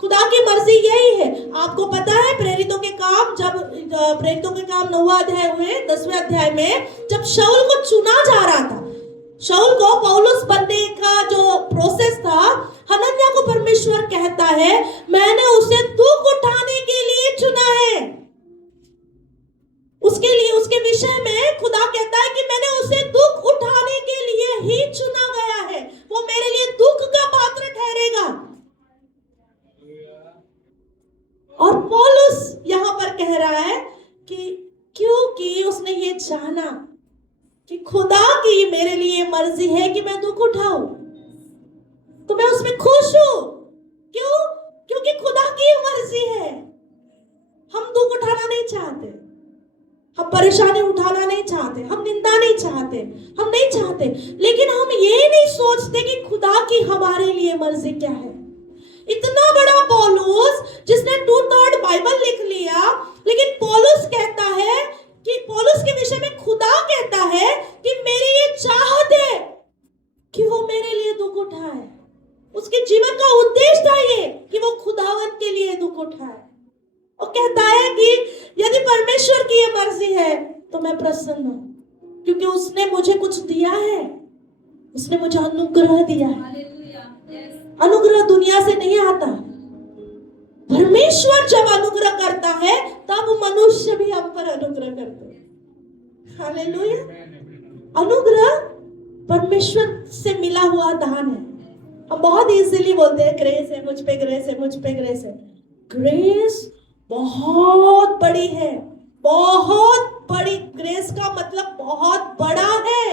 खुदा की मर्जी यही है। आपको पता है प्रेरितों के काम 9वां अध्याय हुए, 10वें अध्याय में जब शाऊल को चुना जा रहा था, शाऊल को पौलुस बनने का जो प्रोसेस था, हनन्याह को परमेश्वर कहता है मैंने उसे दुख उठाने के लिए चुना है। उसके लिए, उसके विषय में खुदा कहता है कि मैंने उसे दुख उठाने के लिए ही चुना गया है, वो मेरे लिए दुख का पात्र ठहरेगा। और पौलुस यहाँ पर कह रहा है कि क्योंकि उसने ये जाना कि खुदा की मेरे लिए मर्जी है कि मैं दुख उठाऊं, तो मैं उसमें खुश हूं। क्यों? क्योंकि खुदा की मर्जी है। हम दुख उठाना नहीं चाहते, हम परेशानी उठाना नहीं चाहते, हम निंदा नहीं चाहते, हम नहीं चाहते, लेकिन हम ये नहीं सोचते कि खुदा की हमारे लिए मर्जी क्या है। इतना बड़ा पौलुस जिसने 2/3 बाइबल लिख लिया, लेकिन पौलुस कहता है कि पौलुस के विषय में खुदा कहता है कि मेरी ये चाहत है कि वो मेरे लिए दुख उठाए। उसके जीवन का उद्देश्य था ये कि वो खुदावन के लिए दुख उठाए। वो कहता है कि यदि परमेश्वर की ये मर्जी है तो मैं प्रसन्न हूं, क्योंकि उसने मुझे कुछ दिया है, उसने मुझे अनुग्रह दिया है। अनुग्रह दुनिया से नहीं आता। परमेश्वर जब अनुग्रह करता है तब मनुष्य भी हम पर अनुग्रह करते हैं। हालेलुया। अनुग्रह परमेश्वर से मिला हुआ दान है। हम बहुत इजीली बोलते हैं ग्रेस है मुझ पे, ग्रेस है मुझ पे, ग्रेस है। ग्रेस बहुत बड़ी है, बहुत बड़ी। ग्रेस का मतलब बहुत बड़ा है।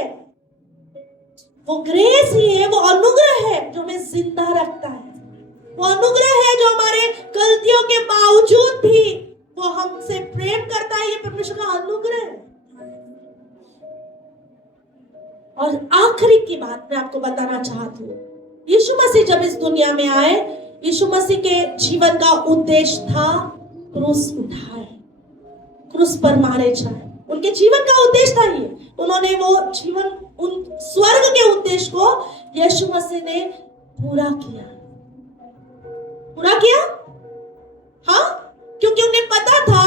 वो ग्रेस ही है, वो अनुग्रह है जो हमें जिंदा रखता है। वो अनुग्रह है जो हमारे गलतियों के बावजूद भी वो हमसे प्रेम करता है। ये परमेश्वर का अनुग्रह है। और आखिरी की बात मैं आपको बताना चाहती हूँ, यीशु मसीह जब इस दुनिया में आए, यीशु मसीह के जीवन का उद्देश्य था क्रूस उठाए, क्रूस पर मारे जाए। उनके जीवन का उद्देश्य था ये। उन्होंने वो जीवन, उन स्वर्ग के उद्देश्य को यीशु मसीह ने पूरा किया। पूरा किया, हाँ, क्योंकि उन्हें पता था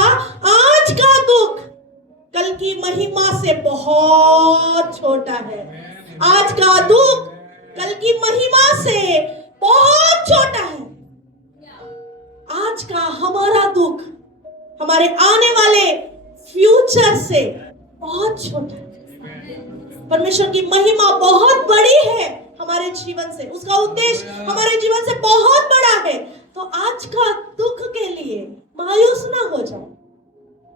आज का दुख कल की महिमा से बहुत छोटा है। आज का दुख कल की महिमा से बहुत छोटा है। आज का हमारा दुख हमारे आने वाले फ्यूचर से बहुत छोटा है। परमेश्वर की महिमा बहुत बड़ी है हमारे जीवन से, उसका उद्देश्य हमारे जीवन से बहुत बड़ा है। तो आज का दुख के लिए मायूस ना हो जाओ,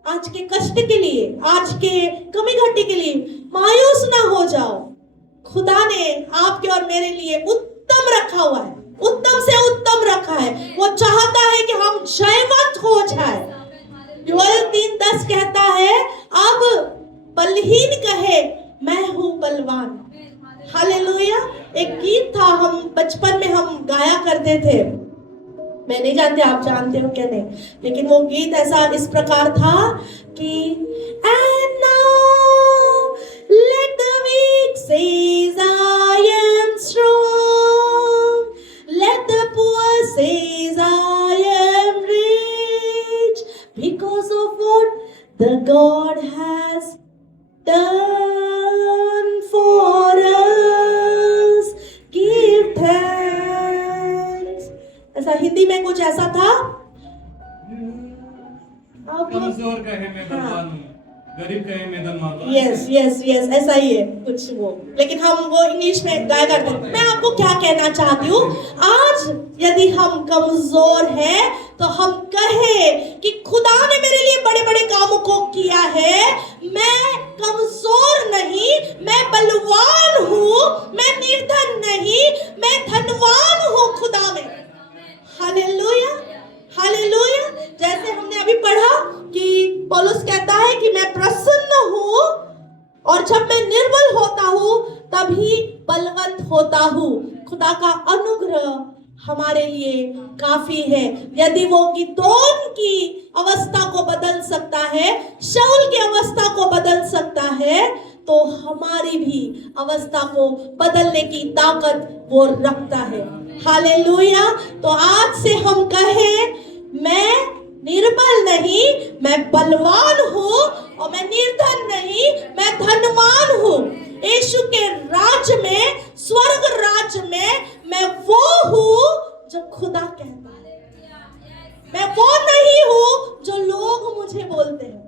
आज के कष्ट के लिए, आज के कमी घटी के लिए मायूस ना हो जाओ। खुदा ने आपके और मेरे लिए उत्तम रखा हुआ है, उत्तम से उत्तम रखा है। वो चाहता है कि हम जयवंत हो जाए। योएल 3:10 कहता है, अब बलहीन कहे मैं हूं बलवान। हालेलुया। एक गीत था, हम बचपन में हम गाया करते थे। मैं नहीं जानती आप जानते हो क्या नहीं, लेकिन वो गीत ऐसा इस प्रकार था कि And now let the weak says I am strong, let the poor says I am rich, because of what the God has done for us, give thanks। ऐसा हिंदी में कुछ ऐसा था। कमजोर कहे मैं बलवान हूँ, गरीब कहे मैं धनवान हूँ। यस यस यस, ऐसा ही है कुछ वो, लेकिन हम वो इंग्लिश में गाया करते हैं। मैं आपको क्या कहना चाहती हूँ, आज यदि हम कमजोर हैं तो हम कहे कि खुदा ने मेरे लिए बड़े बड़े कामों को किया है। मैं कमजोर नहीं, मैं बलवान हूँ, मैं निर्धन नहीं, मैं धनवान हूँ खुदा में। Hallelujah, hallelujah. जैसे हमने अभी पढ़ा कि पौलुस कहता है कि मैं प्रसन्न हूँ और जब मैं निर्बल होता हूँ तभी बलवंत होता हूँ। खुदा का अनुग्रह हमारे लिए काफी है। यदि वो गिदोन की अवस्था को बदल सकता है, शाऊल की अवस्था को बदल सकता है, तो हमारी भी अवस्था को बदलने की ताकत वो रखता है। हालेलुया। तो आज से हम कहें, मैं निर्बल नहीं, मैं बलवान हूँ, और मैं निर्धन नहीं, मैं धनवान हूँ। यीशु के राज्य में, स्वर्ग राज्य में मैं वो हूँ जो खुदा कहता है। मैं वो नहीं हूँ जो लोग मुझे बोलते हैं,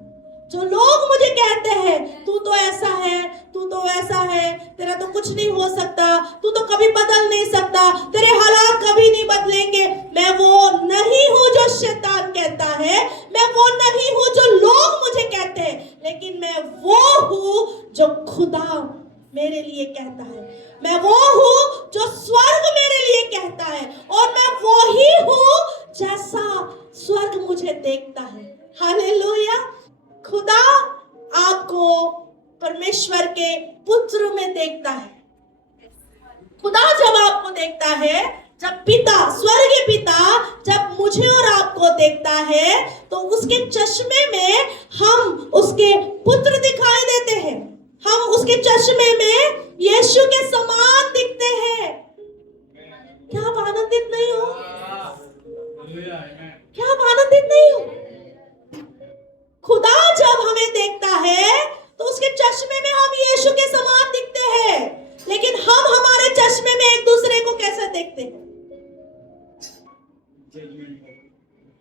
जो लोग मुझे कहते हैं तू तो ऐसा है, तू तो वैसा है, तेरा तो कुछ नहीं हो सकता, तू तो कभी बदल नहीं सकता, तेरे हालात कभी नहीं बदलेंगे। मैं वो नहीं हूँ जो शैतान कहता है, मैं वो नहीं हूँ जो लोग मुझे कहते हैं, लेकिन मैं वो हूँ जो खुदा मेरे लिए कहता है। मैं वो हूँ जो स्वर्ग मेरे लिए कहता है, और मैं वो ही हूँ जैसा स्वर्ग मुझे देखता है। हालेलुया। खुदा आपको परमेश्वर के पुत्र में देखता है। खुदा जब आपको देखता है, जब पिता, स्वर्गीय पिता जब मुझे और आपको देखता है, तो उसके चश्मे में हम उसके पुत्र दिखाई देते हैं। हम उसके चश्मे में यीशु के समान दिखते हैं। क्या आप आनंदित नहीं हो? क्या आप आनंदित नहीं हो? खुदा जब हमें देखता है तो उसके चश्मे में हम यीशु के समान दिखते हैं, लेकिन हम हमारे चश्मे में एक दूसरे को कैसे देखते हैं?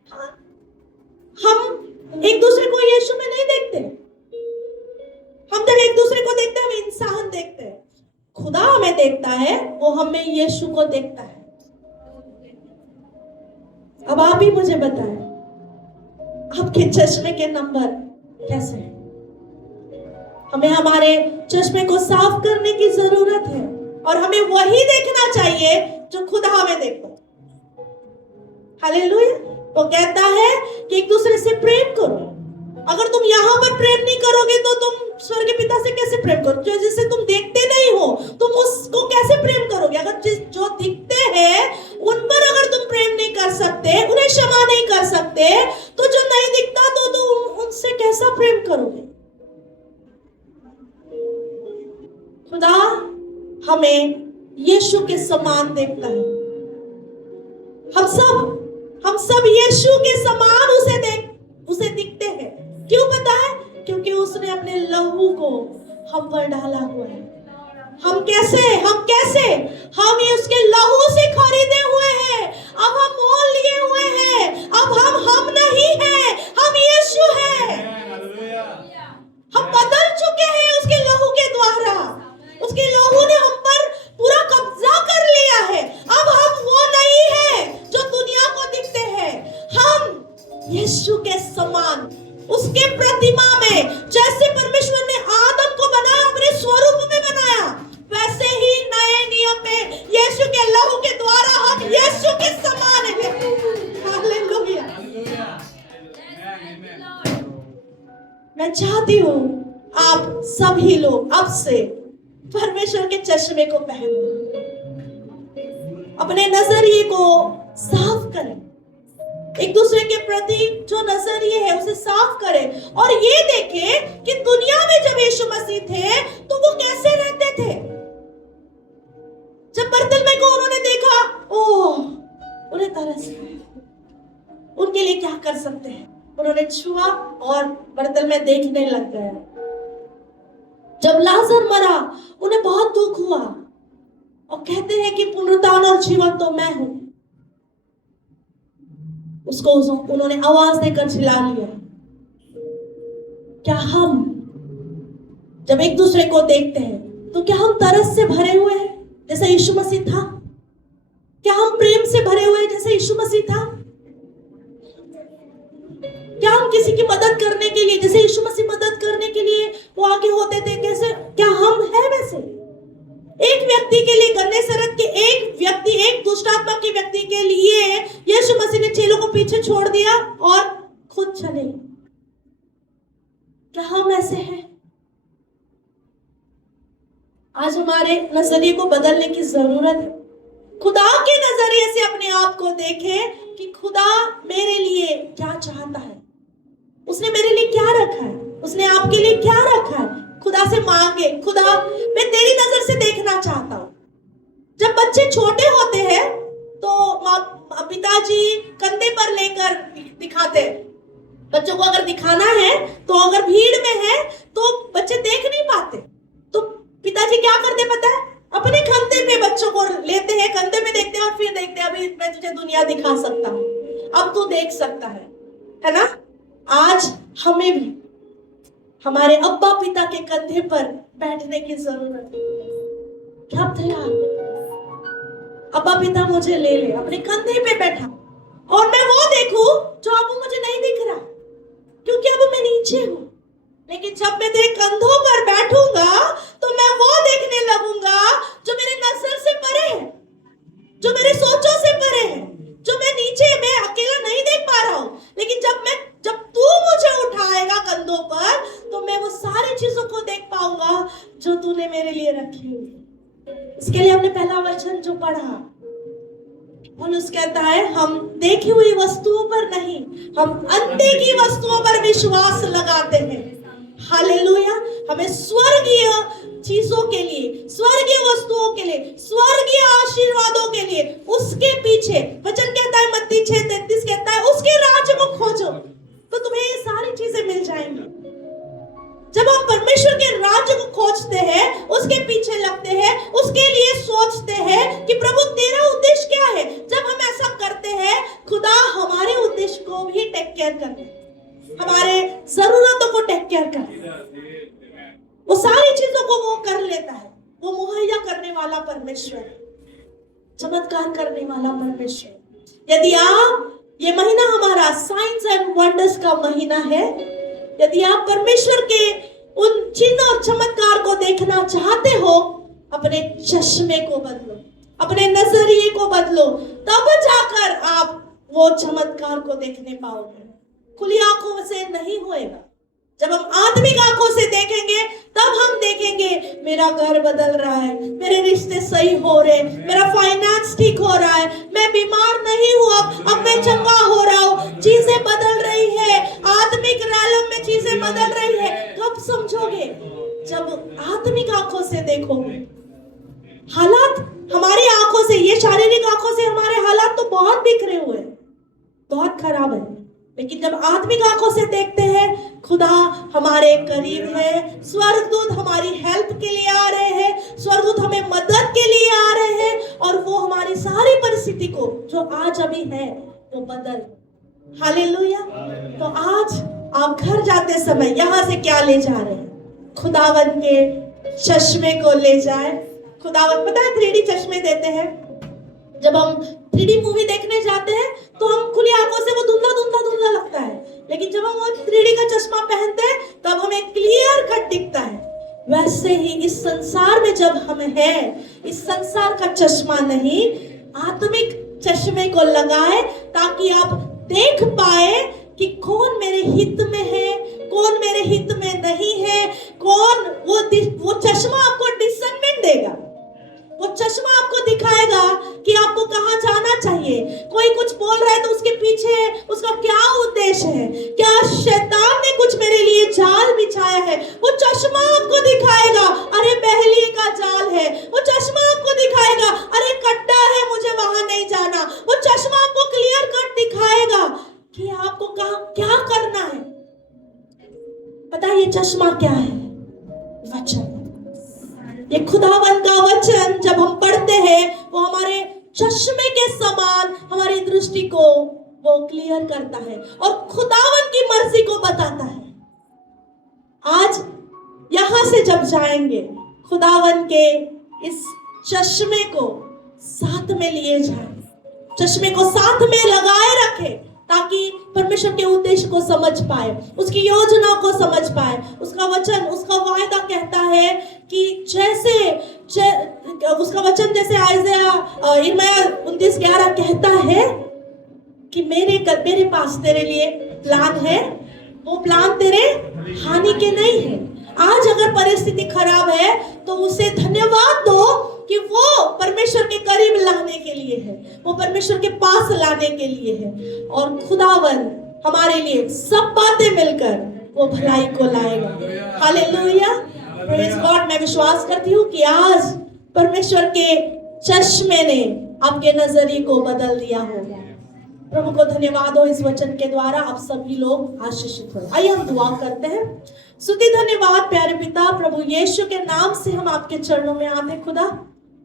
हाँ? हम एक दूसरे को यीशु में नहीं देखते। हम जब एक दूसरे को देखते हैं, हम इंसान देखते हैं। खुदा हमें देखता है, वो हमें यीशु को देखता है। अब आप ही मुझे बताएं, आपके चश्मे के नंबर कैसे हैं? हमें हमारे चश्मे को साफ करने की जरूरत है, और हमें वही देखना चाहिए जो खुदा हमें देखता है। हालेलुया। वो कहता है कि एक दूसरे से प्रेम करो। अगर तुम यहाँ पर प्रेम नहीं करोगे तो तुम स्वर्ग के पिता से कैसे प्रेम करो? जिसे तुम देखते नहीं हो, तुम उसको कैसे प्रेम करोगे? अगर जो दिखते हैं उन पर अगर तुम प्रेम नहीं कर सकते, उन्हें क्षमा नहीं कर सकते, तो जो नहीं दिखता तो तुम उनसे कैसा प्रेम करोगे? खुदा हमें यीशु के समान देखता है। हम सब यीशु के समान उसे दिखते हैं। क्यों पता है? क्योंकि उसने अपने लहू को हम पर डाला हुआ है। हम कैसे हम ये उसके लहू से खरीदे हुए हैं। अब हम मोल लिए हुए हैं। अब हम नहीं हैं, हम यीशु हैं। हम बदल चुके हैं उसके लहू के द्वारा। उसके लहू ने हम पर पूरा कब्जा कर लिया है। अब हम वो नहीं है जो दुनिया को दिखते हैं। हम यीशु के समान, उसके प्रतिमा में, जैसे परमेश्वर ने आदम को बनाया, अपने स्वरूप में बनाया, वैसे ही नए नियम में यीशु के लहू के द्वारा हम यीशु के समान हैं। हालेलुया। मैं चाहती हूँ आप सभी लोग अब से परमेश्वर के चश्मे को पहनो, अपने नजरिए को साफ करें, एक दूसरे के प्रति जो नजरिए है उसे साफ करें, और ये देखें कि दुनिया में जब यीशु मसीह थे तो वो कैसे रहते थे। जब बरतलमै को उन्होंने देखा, ओह, उन्हें तरस आया। उनके लिए क्या कर सकते हैं? उन्होंने छुआ और बरतलमै देखने लग गया। जब लाजर मरा, उन्हें बहुत दुख हुआ, और कहते हैं कि पुनरुत्थान और जीवन तो मैं हूं। उसको उन्होंने आवाज देकर चिल्ला लिया। क्या हम जब एक दूसरे को देखते हैं तो क्या हम तरस से भरे हुए हैं जैसे यीशु मसीह था? क्या हम प्रेम से भरे हुए हैं जैसे यीशु मसीह था? क्या हम किसी की मदद करने के लिए, जैसे यीशु मसीह मदद करने के लिए वो आगे होते थे, कैसे क्या हम हैं वैसे? एक व्यक्ति के लिए गन्ने से रख के एक दुष्ट आत्मा के व्यक्ति के लिए यीशु मसीह ने चेलों को पीछे छोड़ दिया और खुद चले। क्या हम ऐसे हैं? आज हमारे नजरिए को बदलने की जरूरत है। खुदा के नजरिए से अपने आप को देखें कि खुदा मेरे लिए क्या चाहता है, उसने मेरे लिए क्या रखा है, उसने आपके लिए क्या रखा है। खुदा से मांगे, खुदा मैं तेरी नजर से देखना चाहता हूं। जब बच्चे छोटे होते हैं तो पिताजी कंधे पर लेकर दिखाते हैं। बच्चों को अगर दिखाना है तो अगर भीड़ में है तो बच्चे देख नहीं पाते, तो पिताजी क्या करते पता है? अपने कंधे पे बच्चों को लेते हैं, कंधे पे देखते हैं और फिर देखते हैं अभी मैं तुझे दुनिया दिखा सकता हूं, अब तू देख सकता है ना? आज हमें भी हमारे अब्बा पिता के कंधे पर बैठने की जरूरत है। क्या तैयार? अब्बा पिता मुझे ले ले, अपने कंधे पे बैठा, और मैं वो देखूं जो अब मुझे नहीं दिख रहा, क्योंकि अब मैं नीचे हूं। लेकिन जब मैं तेरे कंधों पर बैठूंगा तो मैं वो देखने लगूंगा जो मेरे नजर से परे है, जो मेरे सोचों से परे है, जो मैं नीचे मैं अकेला नहीं देख पा रहा हूं। लेकिन जब तू मुझे उठाएगा कंधों पर तो मैं वो सारी चीजों को देख पाऊंगा जो तूने मेरे लिए रखी हुई। इसके लिए हमने पहला वचन जो पढ़ा, पौलुस कहता है हम देखी हुई वस्तुओं पर नहीं, हम अनदेखी वस्तुओं पर विश्वास लगाते हैं। हालेलुया। हमें स्वर्गीय चीजों के लिए, स्वर्गीय वस्तुओं के लिए, स्वर्गीय आशीर्वादों के लिए उसके पीछे, वचन कहता है मत्ती 6:33 कहता है उसके राज्य को खोजो तो तुम्हें ये सारी चीजें मिल जाएंगी। उसके पीछे लगते हैं, उसके लिए सोचते हैं कि प्रभु तेरा उद्देश्य क्या है। जब हम ऐसा करते हैं, खुदा हमारे उद्देश्य को भी टेक केयर करते हैं, हमारे जरूरतों को टेक केयर करते हैं। वो सारी चीजों को वो कर लेता है। वो मुहैया करने वाला परमेश्वर है, चमत्कार करने वाला परमेश्वर। यदि आप, ये महीना हमारा साइंस एंड वंडर्स का महीना है, यदि आप परमेश्वर के उन चिन्ह और चमत्कार को देखना चाहते हो, अपने चश्मे को बदलो, अपने नजरिए को बदलो, तब जाकर आप वो चमत्कार को देखने पाओगे। खुली आंखों से नहीं होएगा। जब हम आत्मिक आंखों से देखेंगे, तब हम देखेंगे मेरा घर बदल रहा है, मेरे रिश्ते सही हो रहे, मेरा फाइनेंस ठीक हो रहा है, मैं बीमार नहीं हूँ, अब मैं चंगा हो रहा हूँ, चीजें बदल रही है, आत्मिक रैलम में चीजें बदल रही है। कब समझोगे? जब आत्मिक आंखों से देखोगे। हालात हमारी आंखों से, ये शारीरिक आंखों से हमारे हालात तो बहुत बिखरे हुए हैं, बहुत खराब है, लेकिन जब आत्मिक आंखों से देखते हैं, खुदा हमारे करीब है, स्वर्गदूत हमारी हेल्प के लिए आ रहे हैं, स्वर्गदूत हमें मदद के लिए आ रहे हैं, और वो हमारी सारी परिस्थिति को जो आज अभी है वो बदल। हालेलुया। तो आज आप घर जाते समय यहाँ से क्या ले जा रहे हैं? खुदावन के चश्मे को ले जाए। खुदावन, पता है 3D चश्मे देते हैं। जब हम 3D मूवी देखने जाते हैं तो हम खुली आंखों से वो धुंधला धुंधला धुंधला लगता है, लेकिन जब हम वो 3D का चश्मा पहनते हैं तब हमें क्लियर कट दिखता है। वैसे ही इस संसार में जब हम हैं, इस संसार का चश्मा नहीं, आत्मिक चश्मे को लगाए, ताकि आप देख पाए कि कौन मेरे हित में है, कौन मेरे हित में नहीं है, कौन वो चश्मा आपको डिसर्नमेंट देगा। वो चश्मा आपको दिखाएगा कि आपको कहाँ जाना चाहिए। कोई कुछ बोल रहा है तो उसके पीछे उसका क्या उद्देश्य है, क्या शैतान ने कुछ मेरे लिए जाल बिछाया है, वो चश्मा आपको दिखाएगा। अरे बहली का जाल है, वो चश्मा आपको दिखाएगा। अरे कट्टा है, मुझे वहां नहीं जाना, वो चश्मा आपको क्लियर कट दिखाएगा कि आपको कहाँ क्या करना है। पता है ये चश्मा क्या है? वचन। ये खुदावन का वचन जब हम पढ़ते हैं, वो हमारे चश्मे के समान हमारी दृष्टि को वो क्लियर करता है और खुदावन की मर्जी को बताता है। आज यहां से जब जाएंगे, खुदावन के इस चश्मे को साथ में लिए जाए, चश्मे को साथ में लगाए रखें, ताकि परमेश्वर के उद्देश्य को समझ पाए, उसकी योजना को समझ पाए। उसका वचन, उसका वायदा कहता है कि उसका वचन जैसे यिर्मयाह 29:11 कहता है कि मेरे पास तेरे लिए प्लान है, वो प्लान तेरे हानि के नहीं है। आज अगर परिस्थिति खराब है तो उसे धन्यवाद दो कि वो परमेश्वर के करीब लाने के लिए है, वो परमेश्वर के पास लाने के लिए है, और खुदावन हमारे लिए सब बातें मिलकर वो भलाई को लाएगा। Hallelujah, praise God. मैं विश्वास करती हूँ कि आज परमेश्वर के चश्मे ने आपके नजरिए को बदल दिया होगा। प्रभु को धन्यवाद हो इस वचन के द्वारा आप सभी लोग आशीषित हो। आइए हम दुआ करते हैं। स्तुति धन्यवाद प्यारे पिता प्रभु यीशु के नाम से हम आपके चरणों में आते।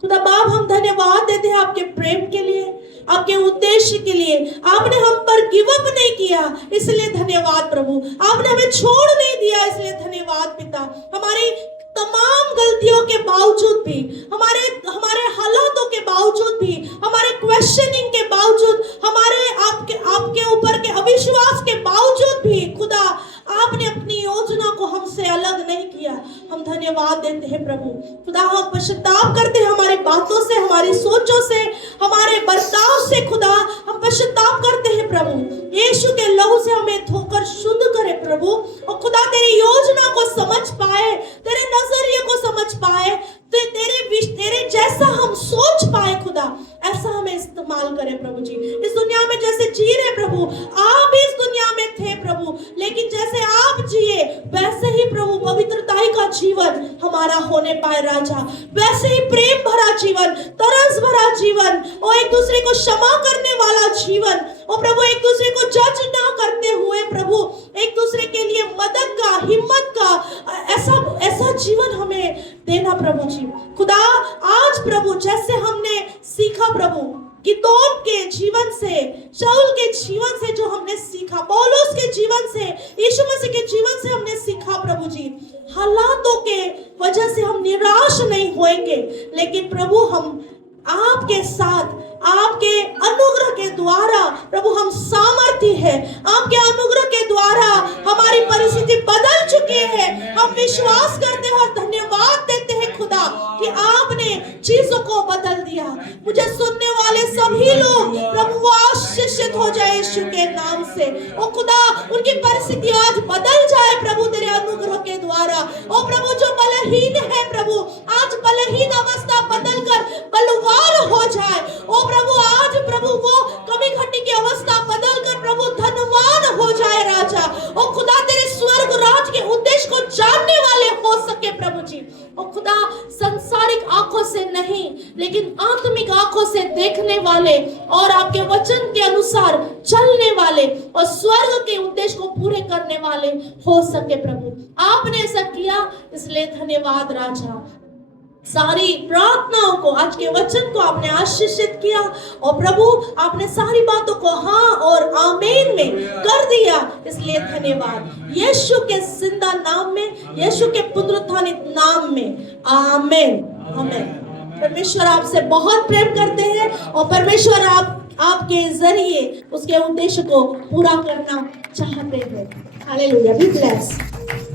खुदा बाप, हम धन्यवाद देते हैं आपके प्रेम के लिए, आपके उद्देश्य के लिए। आपने हम पर गिव अप नहीं किया, इसलिए धन्यवाद प्रभु। आपने हमें छोड़ नहीं दिया, इसलिए धन्यवाद पिता। हमारी तमाम गलतियों के बावजूद भी, हमारे हालातों के बावजूद भी, हमारे क्वेश्चनिंग के बावजूद, हमारे आपके ऊपर के अविश्वास के बावजूद भी खुदा आपने अपनी योजना को हमसे अलग नहीं किया। हम धन्यवाद देते हैं प्रभु। खुदा हम पश्चाताप करते हैं हमारी बातों से, हमारी सोचों से, हमारे बर्ताव से। खुदा हम पश्चाताप करते हैं प्रभु। यीशु के लहू से हमें धोकर शुद्ध करे प्रभु, और खुदा तेरी योजना को समझ पाए, तेरे नजरिए को समझ पाए, तेरे जैसा हम सोच पाए। खुदा ऐसा हमें इस्तेमाल करे प्रभु जी। इस दुनिया में जैसे जी रहे प्रभु, आप इस दुनिया में थे प्रभु, लेकिन जैसे आप जिए वैसे ही प्रभु पवित्रता का जीवन हमारा हमारा होने पाए राजा। वैसे ही प्रेम भरा जीवन, तरस भरा जीवन और एक दूसरे को क्षमा करने वाला जीवन, और प्रभु एक दूसरे को जज ना करते हुए प्रभु एक दूसरे के लिए मदद का, हिम्मत का ऐसा जीवन हमें देना प्रभु जी। खुदा आज प्रभु जैसे हमने सीखा प्रभु गिदोन के जीवन से, शाऊल के जीवन से जो हमने सीखा, पौलुस के जीवन से, यीशु मसीह के जीवन से हमने सीखा प्रभु जी, हालातों के वजह से हम निराश नहीं होंगे, लेकिन प्रभु हम आपके साथ, आपके अनुग्रह के द्वारा प्रभु हम सामर्थ्य है, आपके अनुग्रह के द्वारा हमारी परिस्थिति बदल चुकी है। हम विश्वास करते हैं और धन्यवाद देते हैं खुदा कि आपने चीजों को बदल दिया। मुझे सुनने वाले सभी लोग प्रभु वो आशीषित हो जाए यीशु के नाम से। ओ खुदा उनकी परिस्थिति आज बदल जाए प्रभु तेरे अनुग्रह के द्वारा। ओ प्रभु जो बलहीन है प्रभु आज बलहीन अवस्था बदलकर बलवान हो जाए। ओ प्रभु आज प्रभु वो कमी घटी की अवस्था बदलकर प्रभु धनवान हो जाए राजा। ओ खुदा तेरे स्वर्ग राज के उद्देश्य को जानने वाले हो सके प्रभु जी। ओ खुदा संसारिक आंखों से नहीं लेकिन आत्मिक आंखों से देखने वाले और आपके वचन के अनुसार चलने वाले और स्वर्ग के उद्देश्य को पूरे करने वाले हो सके प्रभु। आपने ऐसा किया इसलिए धन्यवाद राजा। सारी प्रार्थनाओं को, आज के वचन को आपने आशीषित किया और प्रभु आपने सारी बातों को हाँ और आमीन में कर दिया, इसलिए धन्यवाद। यीशु के जिंदा नाम में, यीशु के पुनरुत्थानित नाम में, आमीन आमीन। परमेश्वर आपसे बहुत प्रेम करते हैं और परमेश्वर आपके जरिए उसके उद्देश्य को पूरा करना चाहते हैं। हालेलुया। Be blessed.